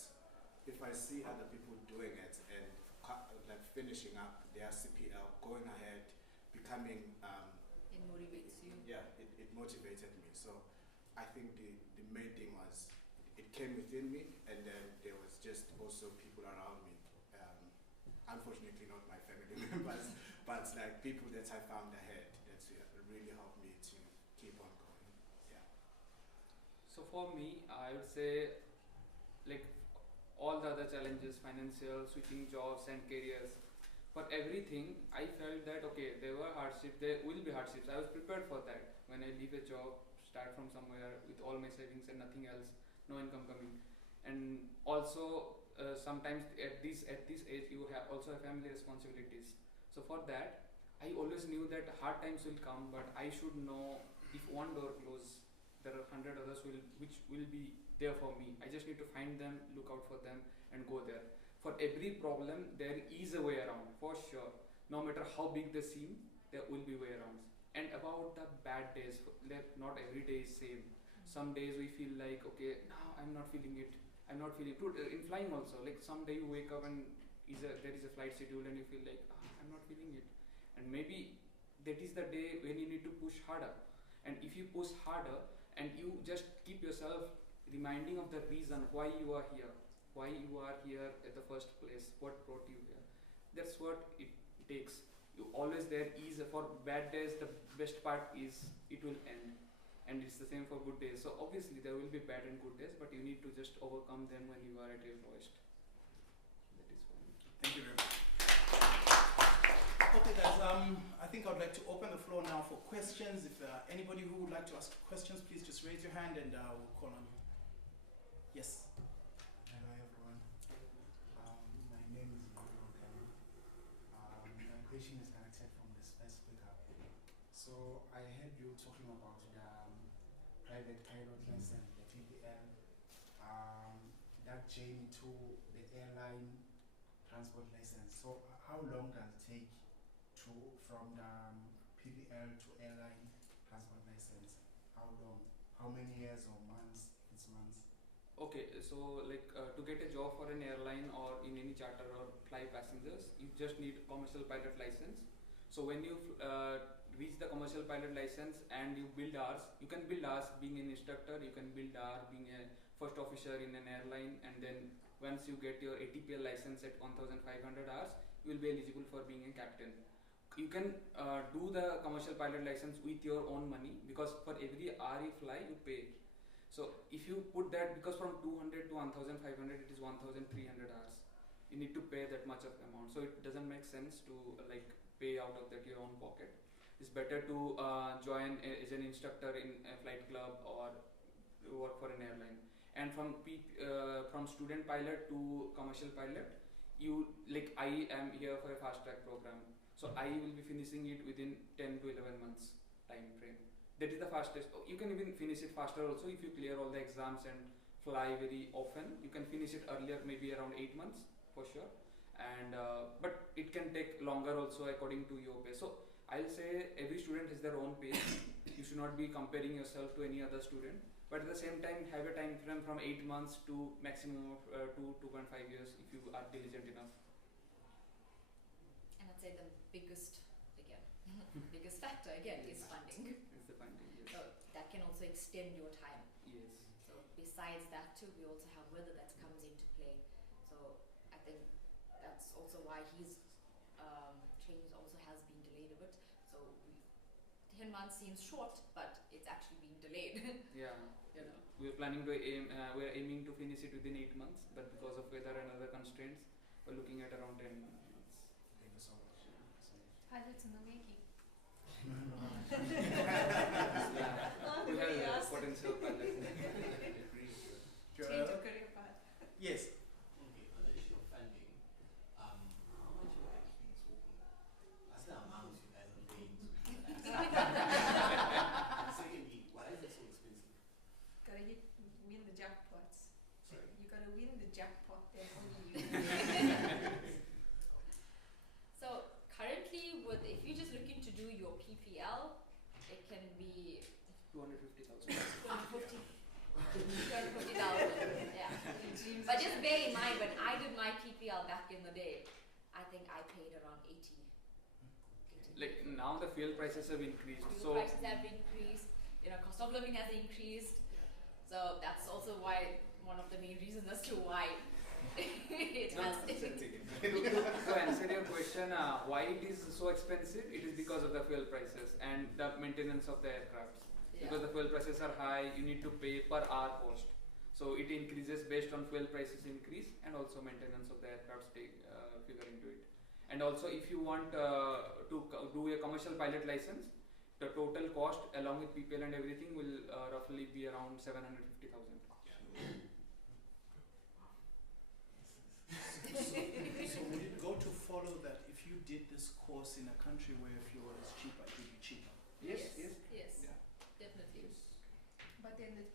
if I see other people doing it and like finishing up their CPL, going ahead, becoming It motivates you. yeah, it motivated me. So I think the main thing was it came within me, and then there was just also people around me. Unfortunately, not my family members, but like people that I found ahead that really helped me to keep on going. Yeah. So for me, I would say, like all the other challenges, financial, switching jobs and careers, for everything, I felt that okay, there were hardships, there will be hardships. I was prepared for that. When I leave a job, start from somewhere with all my savings and nothing else, no income coming, and also sometimes at this age you also have family responsibilities. So for that, I always knew that hard times will come, but I should know if one door closes, there are 100 others which will be there for me. I just need to find them, look out for them, and go there. For every problem, there is a way around, for sure. No matter how big the seem, there will be way arounds. And about the bad days, not every day is same. Some days we feel like, okay, now I'm not feeling it. I'm not feeling it. In flying also, like some day you wake up and there is a flight schedule and you feel like, I'm not feeling it. And maybe that is the day when you need to push harder. And if you push harder and you just keep yourself reminding of the reason why you are here at the first place, what brought you here, that's what it takes. You always there is for bad days, the best part is it will end, and it's the same for good days. So obviously there will be bad and good days, but you need to just overcome them when you are at your lowest. That is for me. Thank you very much. Okay guys, I think I would like to open the floor now for questions. If anybody who would like to ask questions, please just raise your hand and we'll call on you. Yes. Hello everyone. My name is Nirlipta. My question is connected from the first speaker. So I heard you talking about the private pilot license, the PPL, that journey to the airline transport license. So how long does it take from the PPL to airline transport license? How long? How many years or months? It's months. Okay, so like to get a job for an airline or in any charter or fly passengers, you just need commercial pilot license. So when you reach the commercial pilot license and you build hours, you can build hours being an instructor, you can build hours being a first officer in an airline, and then once you get your ATPL license at 1,500 hours, you will be eligible for being a captain. You can do the commercial pilot license with your own money, because for every hour you fly, you pay. So if you put that, because from 200 to 1,500 it is 1,300 hours, you need to pay that much of amount. So it doesn't make sense to like pay out of that your own pocket. It's better to join as an instructor in a flight club or work for an airline. And from student pilot to commercial pilot, I am here for a fast track program. So I will be finishing it within 10 to 11 months time frame. That is the fastest. You can even finish it faster also if you clear all the exams and fly very often. You can finish it earlier, maybe around 8 months for sure. And but it can take longer also according to your pace. So I'll say every student has their own pace. You should not be comparing yourself to any other student. But at the same time, have a time frame from 8 months to maximum of 2.5 years if you are diligent enough. And I'd say the biggest factor again is funding. It's the funding, yes. So that can also extend your time. Yes. So besides that too, we also have weather that comes into play. So I think that's also why his training also has been delayed a bit. So 10 months seems short, but it's actually been delayed. Yeah. You know. We're planning to we're aiming to finish it within 8 months, but because of weather and other constraints, we're looking at around 10 months. Thank you so much. Pilots in the making. We have potential pilot. Change of career path. Yes. Okay, on the issue of funding, how much are we actually talking? What's the amount you guys are paying to Secondly, why is it so expensive? Gotta win the jackpots. Sorry? You gotta win the jackpot, then only you. So currently, if you're just looking to do your PPL, it can be 250,000. 250,000. Yeah. But just bear in mind, when I did my PPL back in the day, I think I paid around 80. Like now the fuel prices have increased. Fuel prices have increased. You know, cost of living has increased. So that's also why one of the main reasons as to why it has. To answer your question, why it is so expensive? It is because of the fuel prices and the maintenance of the aircrafts. Yeah. Because the fuel prices are high, you need to pay per hour cost. So it increases based on fuel prices increase and also maintenance of the aircrafts figure into it. And also if you want to do a commercial pilot license, the total cost along with PPL and everything will roughly be around 750,000. So would it go to follow that if you did this course in a country where fuel is cheaper, it would be cheaper? Yes. Yes. Yeah. Definitely. But then the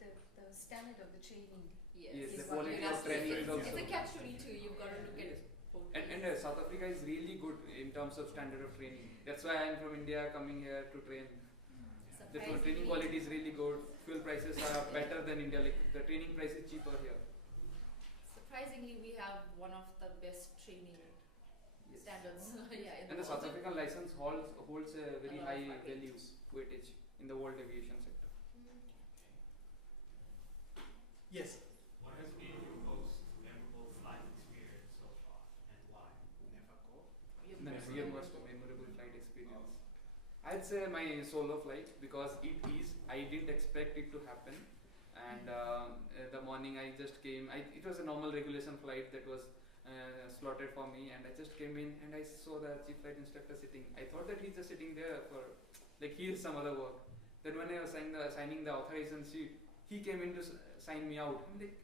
standard of the training. Yes. Yes, the It's what quality you of have to- training is also. It's a catch-22. You've got to look at it. both And ways. South Africa is really good in terms of standard of training. That's why I'm from India coming here to train. The training quality is really good. Fuel prices are better than India. Like the training price is cheaper here. Surprisingly, we have one of the best training standards. Yeah, in And the world. South African license holds a very A lot of high weight. value, weightage in the world aviation sector. Yes. What has been your most memorable flight experience so far, and why? Never go. Your most memorable flight experience. I'd say my solo flight because I didn't expect it to happen. And the morning I just came, it was a normal regulation flight that was slotted for me, and I just came in and I saw the chief flight instructor sitting. I thought that he's just sitting there for, like he is some other work. Then when I was signing the authorization sheet, he came in to sign me out. I'm like,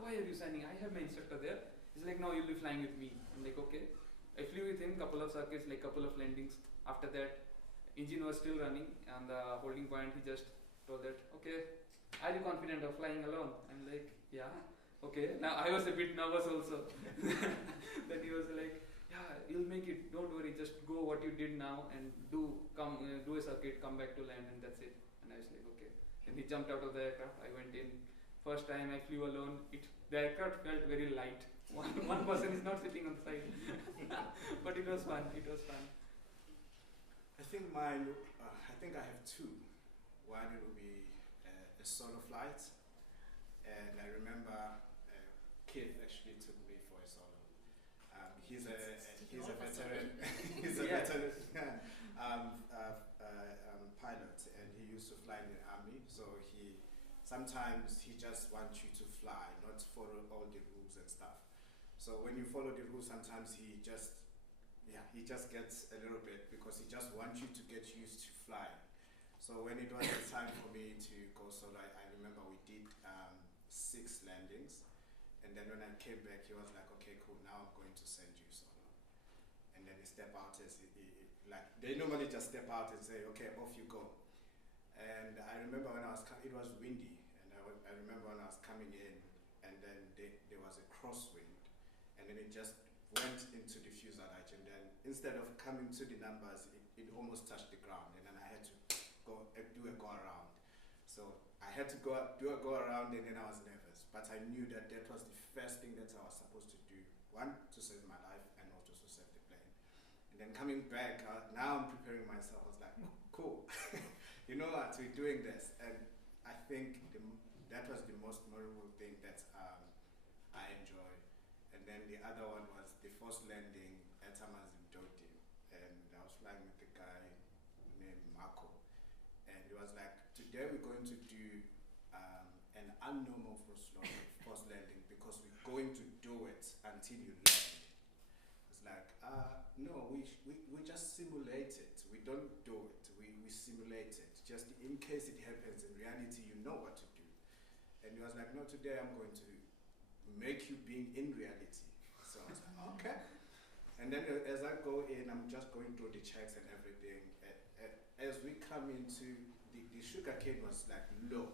why are you signing? I have my instructor there. He's like, no, you'll be flying with me. I'm like, okay. I flew with him, couple of circuits, like couple of landings. After that, engine was still running, and the holding point, he just told that, okay, are you confident of flying alone? I'm like, yeah, okay. Now I was a bit nervous also. Then he was like, yeah, you'll make it. Don't worry, just go what you did now and do a circuit, come back to land, and that's it. And I was like, okay. Then he jumped out of the aircraft. I went in. First time I flew alone. The aircraft felt very light. One person is not sitting on the side. But it was fun. It was fun. I think mine, I think I have two. One it will be a solo flight, and I remember Keith actually took me for a solo. He's a veteran. He's a veteran pilot, and he used to fly in the army. So sometimes he just wants you to fly, not follow all the rules and stuff. So when you follow the rules, sometimes he just gets a little bit because he just wants you to get used to flying. So when it was the time for me to go solo, I remember we did 6 landings, and then when I came back, he was like, okay, cool, now I'm going to send you solo. And then he stepped out like they normally just step out and say, okay, off you go. And I remember when it was windy, and I remember when I was coming in, and then there was a crosswind, and then it just went into the fuselage, and then instead of coming to the numbers, it almost touched the ground, and then I had to do a go around. had to do a go around, and then I was nervous. But I knew that that was the first thing that I was supposed to do. One, to save my life, and also to save the plane. And then coming back, now I'm preparing myself. I was like, cool, you know what, we're doing this. And I think that was the most memorable thing that I enjoy. And then the other one was the first landing at Amazindoti. And I was flying with a guy named Marco. And it was like, today we're going to do an unnormal first landing because we're going to do it until you land. It's like, no, we just simulate it. We don't do it. We simulate it. Just in case it happens in reality, you know what to do. And he was like, no, today I'm going to make you being in reality. So I was like, okay. And then as I go in, I'm just going through the checks and everything. As we come into the sugar cane was like low,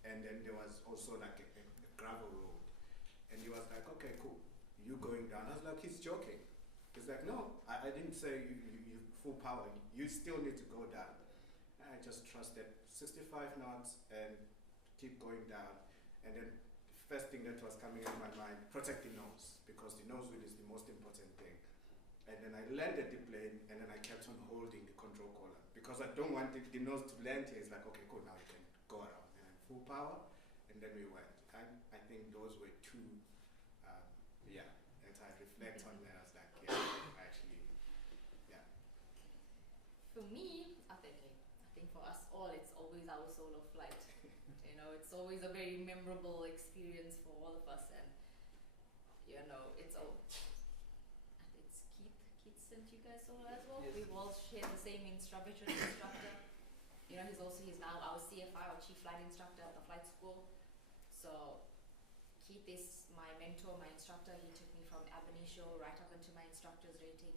and then there was also like a gravel road. And he was like, okay, cool, you going down. I was like, he's joking. He's like, no, I didn't say you full power. You still need to go down. And I just trusted 65 knots and keep going down. And then the first thing that was coming in my mind, protect the nose, because the nose wheel is the most important thing. And then I landed the plane, and then I kept on holding the control collar because I don't want the nose to land here. It's like, okay, cool, now we can go around. And then full power, and then we went. I think those were two, as I reflect on that, I was like, yeah, actually, yeah. For me, I think for us all, it's always our solo flight. You know, it's always a very memorable experience for all of us, and you know, it's Keith sent you guys solo as well. Yes. We've all shared the same instructor. You know, he's now our CFI, our chief flight instructor at the flight school. So Keith is my mentor, my instructor. He took me from ab initio right up into my instructor's rating.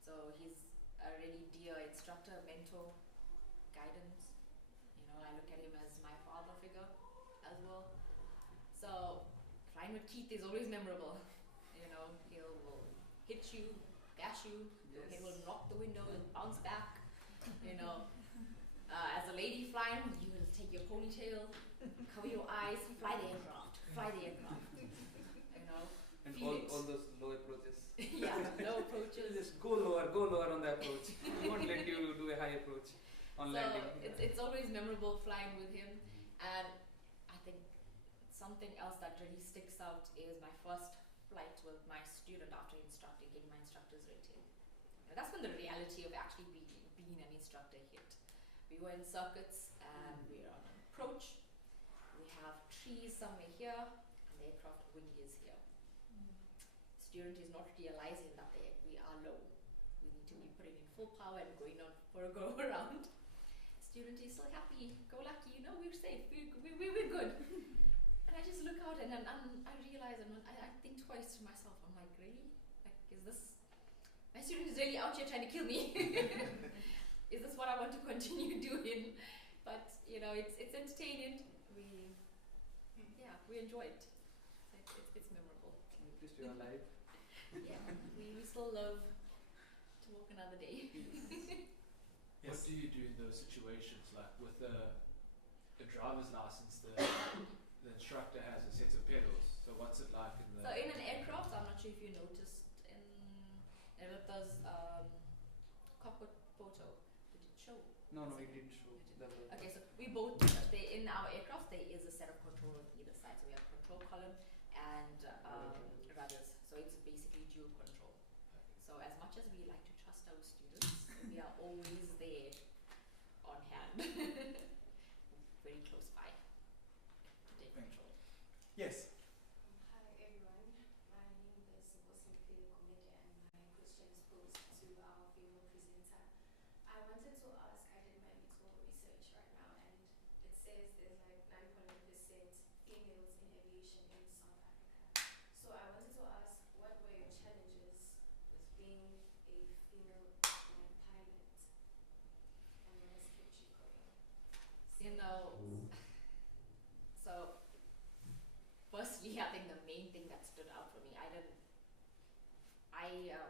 So he's a really dear instructor, mentor, guidance. You know, I look at him as my father figure as well. So flying with Keith is always memorable. You know, he'll hit you, bash you, Yes. he will knock the window and bounce back. You know, as a lady flying, you will take your ponytail, cover your eyes, fly the aircraft. You know, And feel all those low approaches. yeah, low approaches. Just go lower on the approach. We won't let you do a high approach on landing. It's always memorable flying with him. And I think something else that really sticks out is my first flight with my student after instructing, getting my instructor's rating. And that's when the reality of actually being an instructor hit. We were in circuits and we were on an approach. We have trees somewhere here and the aircraft wing is here. Student is not realizing that we are low. We need to be putting in full power and going on for a go around. Student is so happy, go lucky, you know, we're safe, we're good. And I just look out and I realize, and I think twice to myself, I'm like, really? Like, is this, my student is really out here trying to kill me. Is this what I want to continue doing? But, you know, it's entertaining. We enjoy it. It's memorable. At least you're alive. Yeah, we still love to walk another day. What do you do in those situations? Like with the driver's license, the instructor has a set of pedals. So what's it like in the... So in an aircraft, I'm not sure if you noticed in Nirlipta's cockpit photo, did it show? No, it didn't show. Okay, so we both, in our aircraft, there is a set of control on either side. So we have control column and rudders. So it's basically dual control. So as much as we like to trust our students, we are always there on hand. Very close by to take control. Yes. Hi everyone, my name is Bosimfile Komede and my question is posed to our female presenter. I wanted to ask, I did my little research right now and it says there's like 900% females in aviation in South Africa. So I wanted to ask, what were your challenges with being a female pilot and what has kept you going? You know, so firstly, I think the main thing that stood out for me, I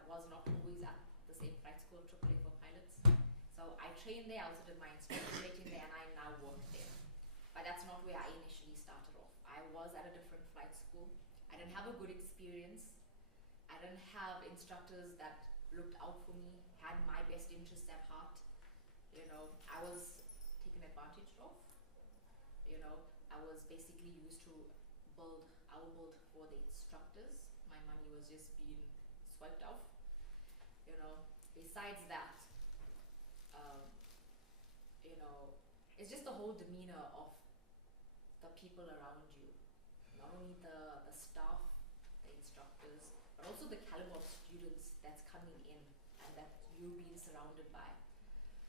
was not always at the same flight school, AAA for pilots. So I trained there, I also did my instructor rating there, and I now work there. But that's not where I initially started off. I was at a different flight school. I didn't have a good experience. I didn't have instructors that looked out for me, had my best interests at heart. You know, I was taken advantage of. You know, I was basically used to I will build for the instructors. My money was just being swiped off. You know, besides that, you know, it's just the whole demeanor of the people around you. Not only the staff, the instructors, but also the caliber of students that's coming in and that you're being surrounded by.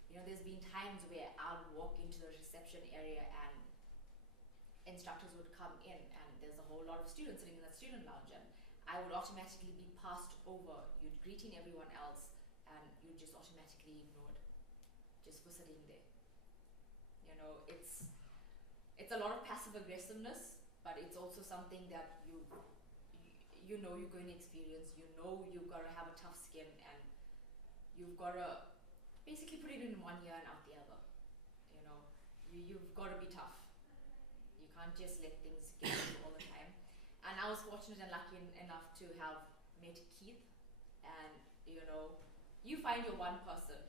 You know, there's been times where I'll walk into the reception area and instructors would come in and there's a whole lot of students sitting in the student lounge and I would automatically be passed over. You'd greeting everyone else and you'd just automatically ignored just for sitting there. You know, it's a lot of passive aggressiveness, but it's also something that you know you're going to experience. You know you've got to have a tough skin and you've got to basically put it in one ear and out the other. You know, you've got to be tough. You can't just let things get you all the time. And I was fortunate and lucky enough to have met Keith. And you know, you find your one person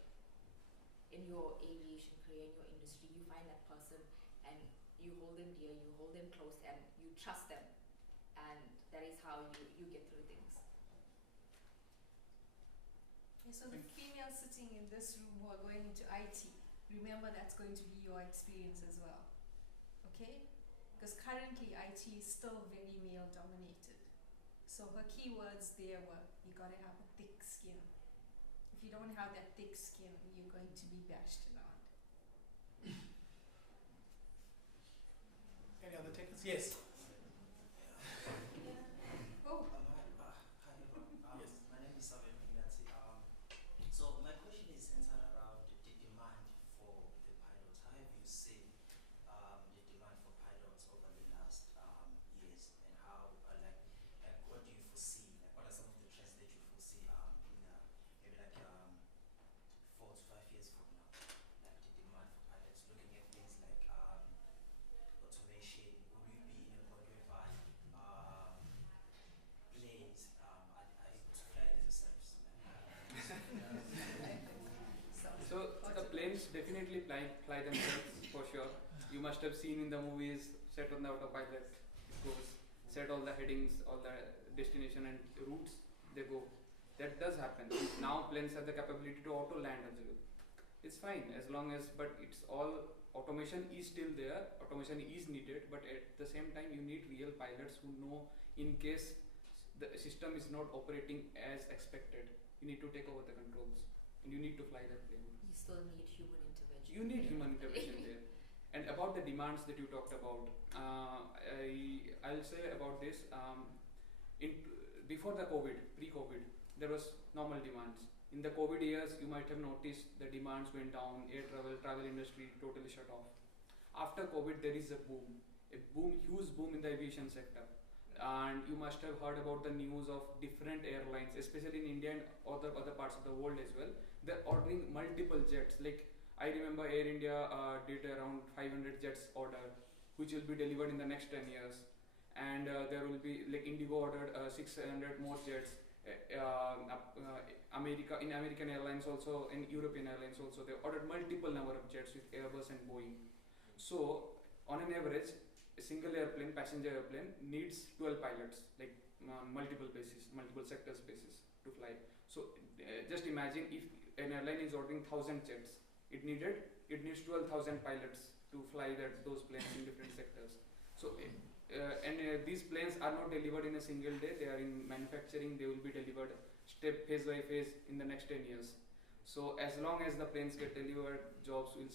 in your aviation career, in your industry. You find that person and you hold them dear, you hold them close, and you trust them. And that is how you get through things. Okay, so the females sitting in this room who are going into IT, remember that's going to be your experience as well. Okay? Because currently IT is still very male dominated. So her keywords there were, you gotta have a thick skin. If you don't have that thick skin, you're going to be bashed around. Any other takers? Yes. Oh. Hi everyone. Yes. My name is Samuel Pingansi. So my question is centered around the demand for the pilots. How have you seen the demand for pilots over the last years, and how like what do you foresee? Like what are some of the trends that you foresee in maybe like 4 to 5 years from now? Like the demand for pilots, looking at things like automation. Will we be in a point whereby planes are able to fly themselves? So the planes definitely fly themselves for sure. You must have seen in the movies, set on the autopilot, it goes, set all the headings, all the destination and routes, they go. That does happen. Now planes have the capability to auto land as well. It's fine as long as, but it's all, automation is still there, automation is needed, but at the same time you need real pilots who know in case the system is not operating as expected, you need to take over the controls and you need to fly that plane. You still need human intervention. You need human intervention there. And about the demands that you talked about, I'll say about this, before the COVID, pre-COVID, there was normal demands. In the COVID years, you might have noticed the demands went down, air travel industry totally shut off. After COVID, there is a huge boom in the aviation sector. And you must have heard about the news of different airlines, especially in India and other parts of the world as well. They're ordering multiple jets. Like I remember Air India did around 500 jets order, which will be delivered in the next 10 years. And there will be, like Indigo ordered 600 more jets. American Airlines also, and European Airlines also, they ordered multiple number of jets with Airbus and Boeing. So on an average, a single airplane, passenger airplane, needs 12 pilots, like multiple sectors basis to fly. So just imagine if an airline is ordering 1,000 jets, it needs 12,000 pilots to fly those planes in different sectors. So these planes are not delivered in a single day. They are in manufacturing. They will be delivered phase by phase in the next 10 years. So as long as the planes get delivered, jobs will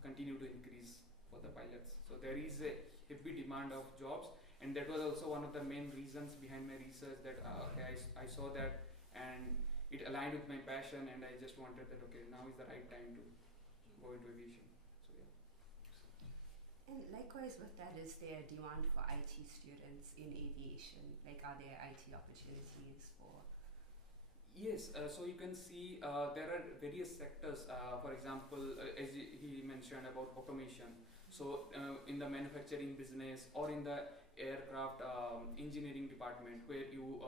continue to increase for the pilots. So there is a heavy demand of jobs, and that was also one of the main reasons behind my research, that I saw that and it aligned with my passion, and I just wanted that, okay, now is the right time to go into aviation. So yeah. And likewise with that, is there demand for IT students in aviation? Like, are there IT opportunities for? Yes, so you can see there are various sectors, for example, as he mentioned about automation. So in the manufacturing business or in the aircraft engineering department, where you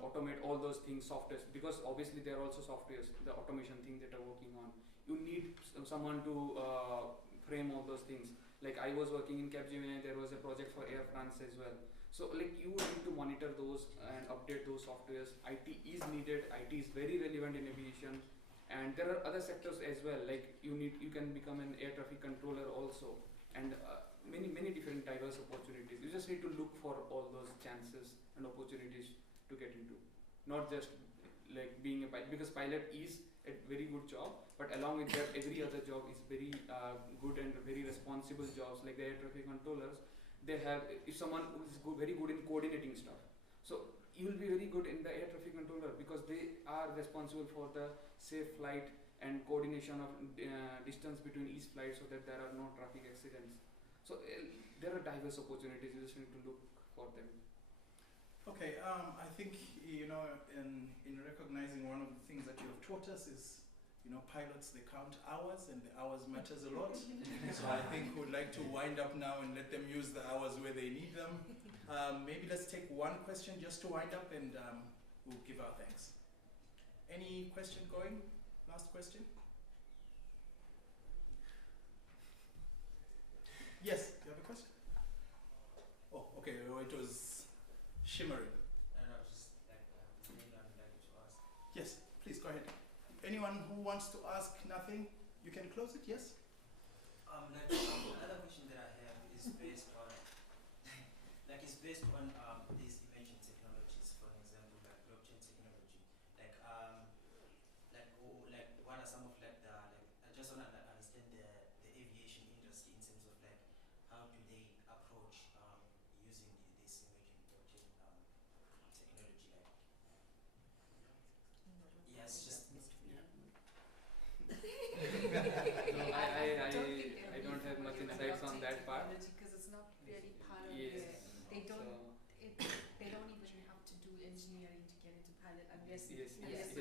automate all those things, softwares, because obviously there are also softwares, the automation thing that are working on. You need someone to frame all those things. Like I was working in Capgemini, there was a project for Air France as well. So like you need to monitor those and update those softwares. IT is needed. IT is very relevant in aviation. And there are other sectors as well, like you can become an air traffic controller also, and many different diverse opportunities. You just need to look for all those chances and opportunities to get into, not just like being a pilot, because pilot is a very good job, but along with that every other job is very good and very responsible jobs. Like the air traffic controllers, they have, if someone is very good in coordinating stuff, so you will be very good in the air traffic controller, because they are responsible for the safe flight and coordination of distance between each flight, so that there are no traffic accidents. So there are diverse opportunities. You just need to look for them. Okay, I think, you know, in recognizing one of the things that you have taught us is, you know, pilots, they count hours, and the hours matters a lot. So I think we'd like to wind up now and let them use the hours where they need them. Maybe let's take one question just to wind up, and we'll give our thanks. Any question going? Last question? Yes, you have a question? Oh, okay, oh, it was shimmering. No, just like maybe I would like to ask. Yes, please go ahead. Anyone who wants to ask nothing, you can close it, yes? Another question that I have is based on, it's based on these emerging technologies, for example, like blockchain technology. What are some of I just want to understand the aviation industry in terms of how do they approach using this emerging blockchain technology? Yes, just. No, I don't have much insights on that part. Because it's not really part of Yes. they don't even have to do engineering to get into pilot unless you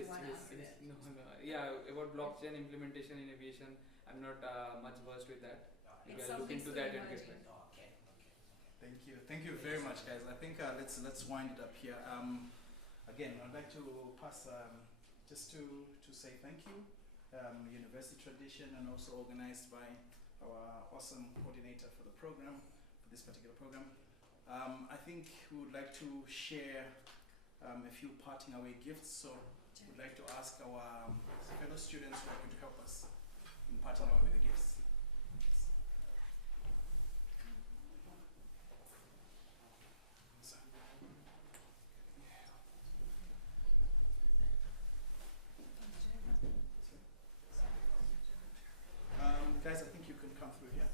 want to answer that. No. Yeah, about blockchain implementation in aviation, I'm not much versed with that. Maybe I'll look into that and get back. Okay. Thank you very much, guys. I think let's wind it up here. Again, I'd like to pass just to say thank you. University tradition, and also organized by our awesome coordinator for the program, for this particular program. I think we would like to share a few parting away gifts. So we'd like to ask our fellow students who are going to help us in parting away with the gifts. Guys, I think you can come through here.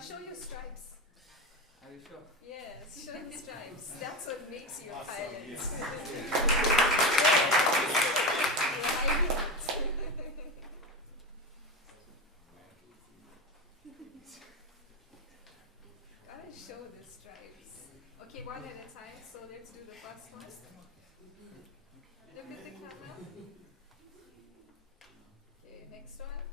Show your stripes. Are you sure? Yes, show your stripes. That's what makes you a pilot. Yes. Gotta show the stripes. Okay, one at a time. So let's do the first one. Look at the camera. Okay, next one.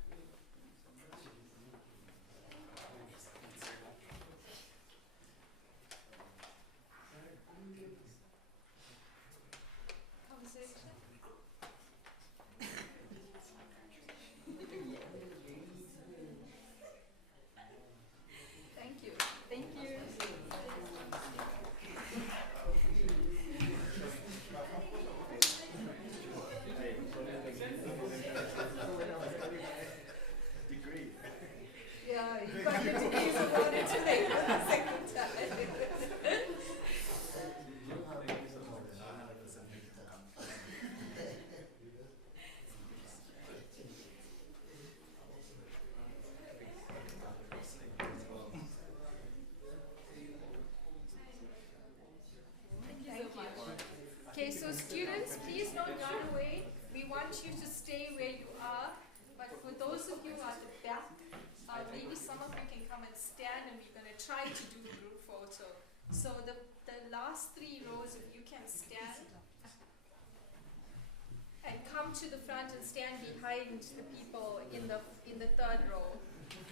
try to do group photo. So the last 3 rows, if you can stand and come to the front and stand behind the people in the 3rd row.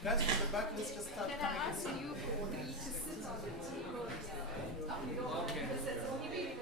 Guys, from the back, let's just start Can coming I ask in. you 3 to sit on the table? Okay. Because it's only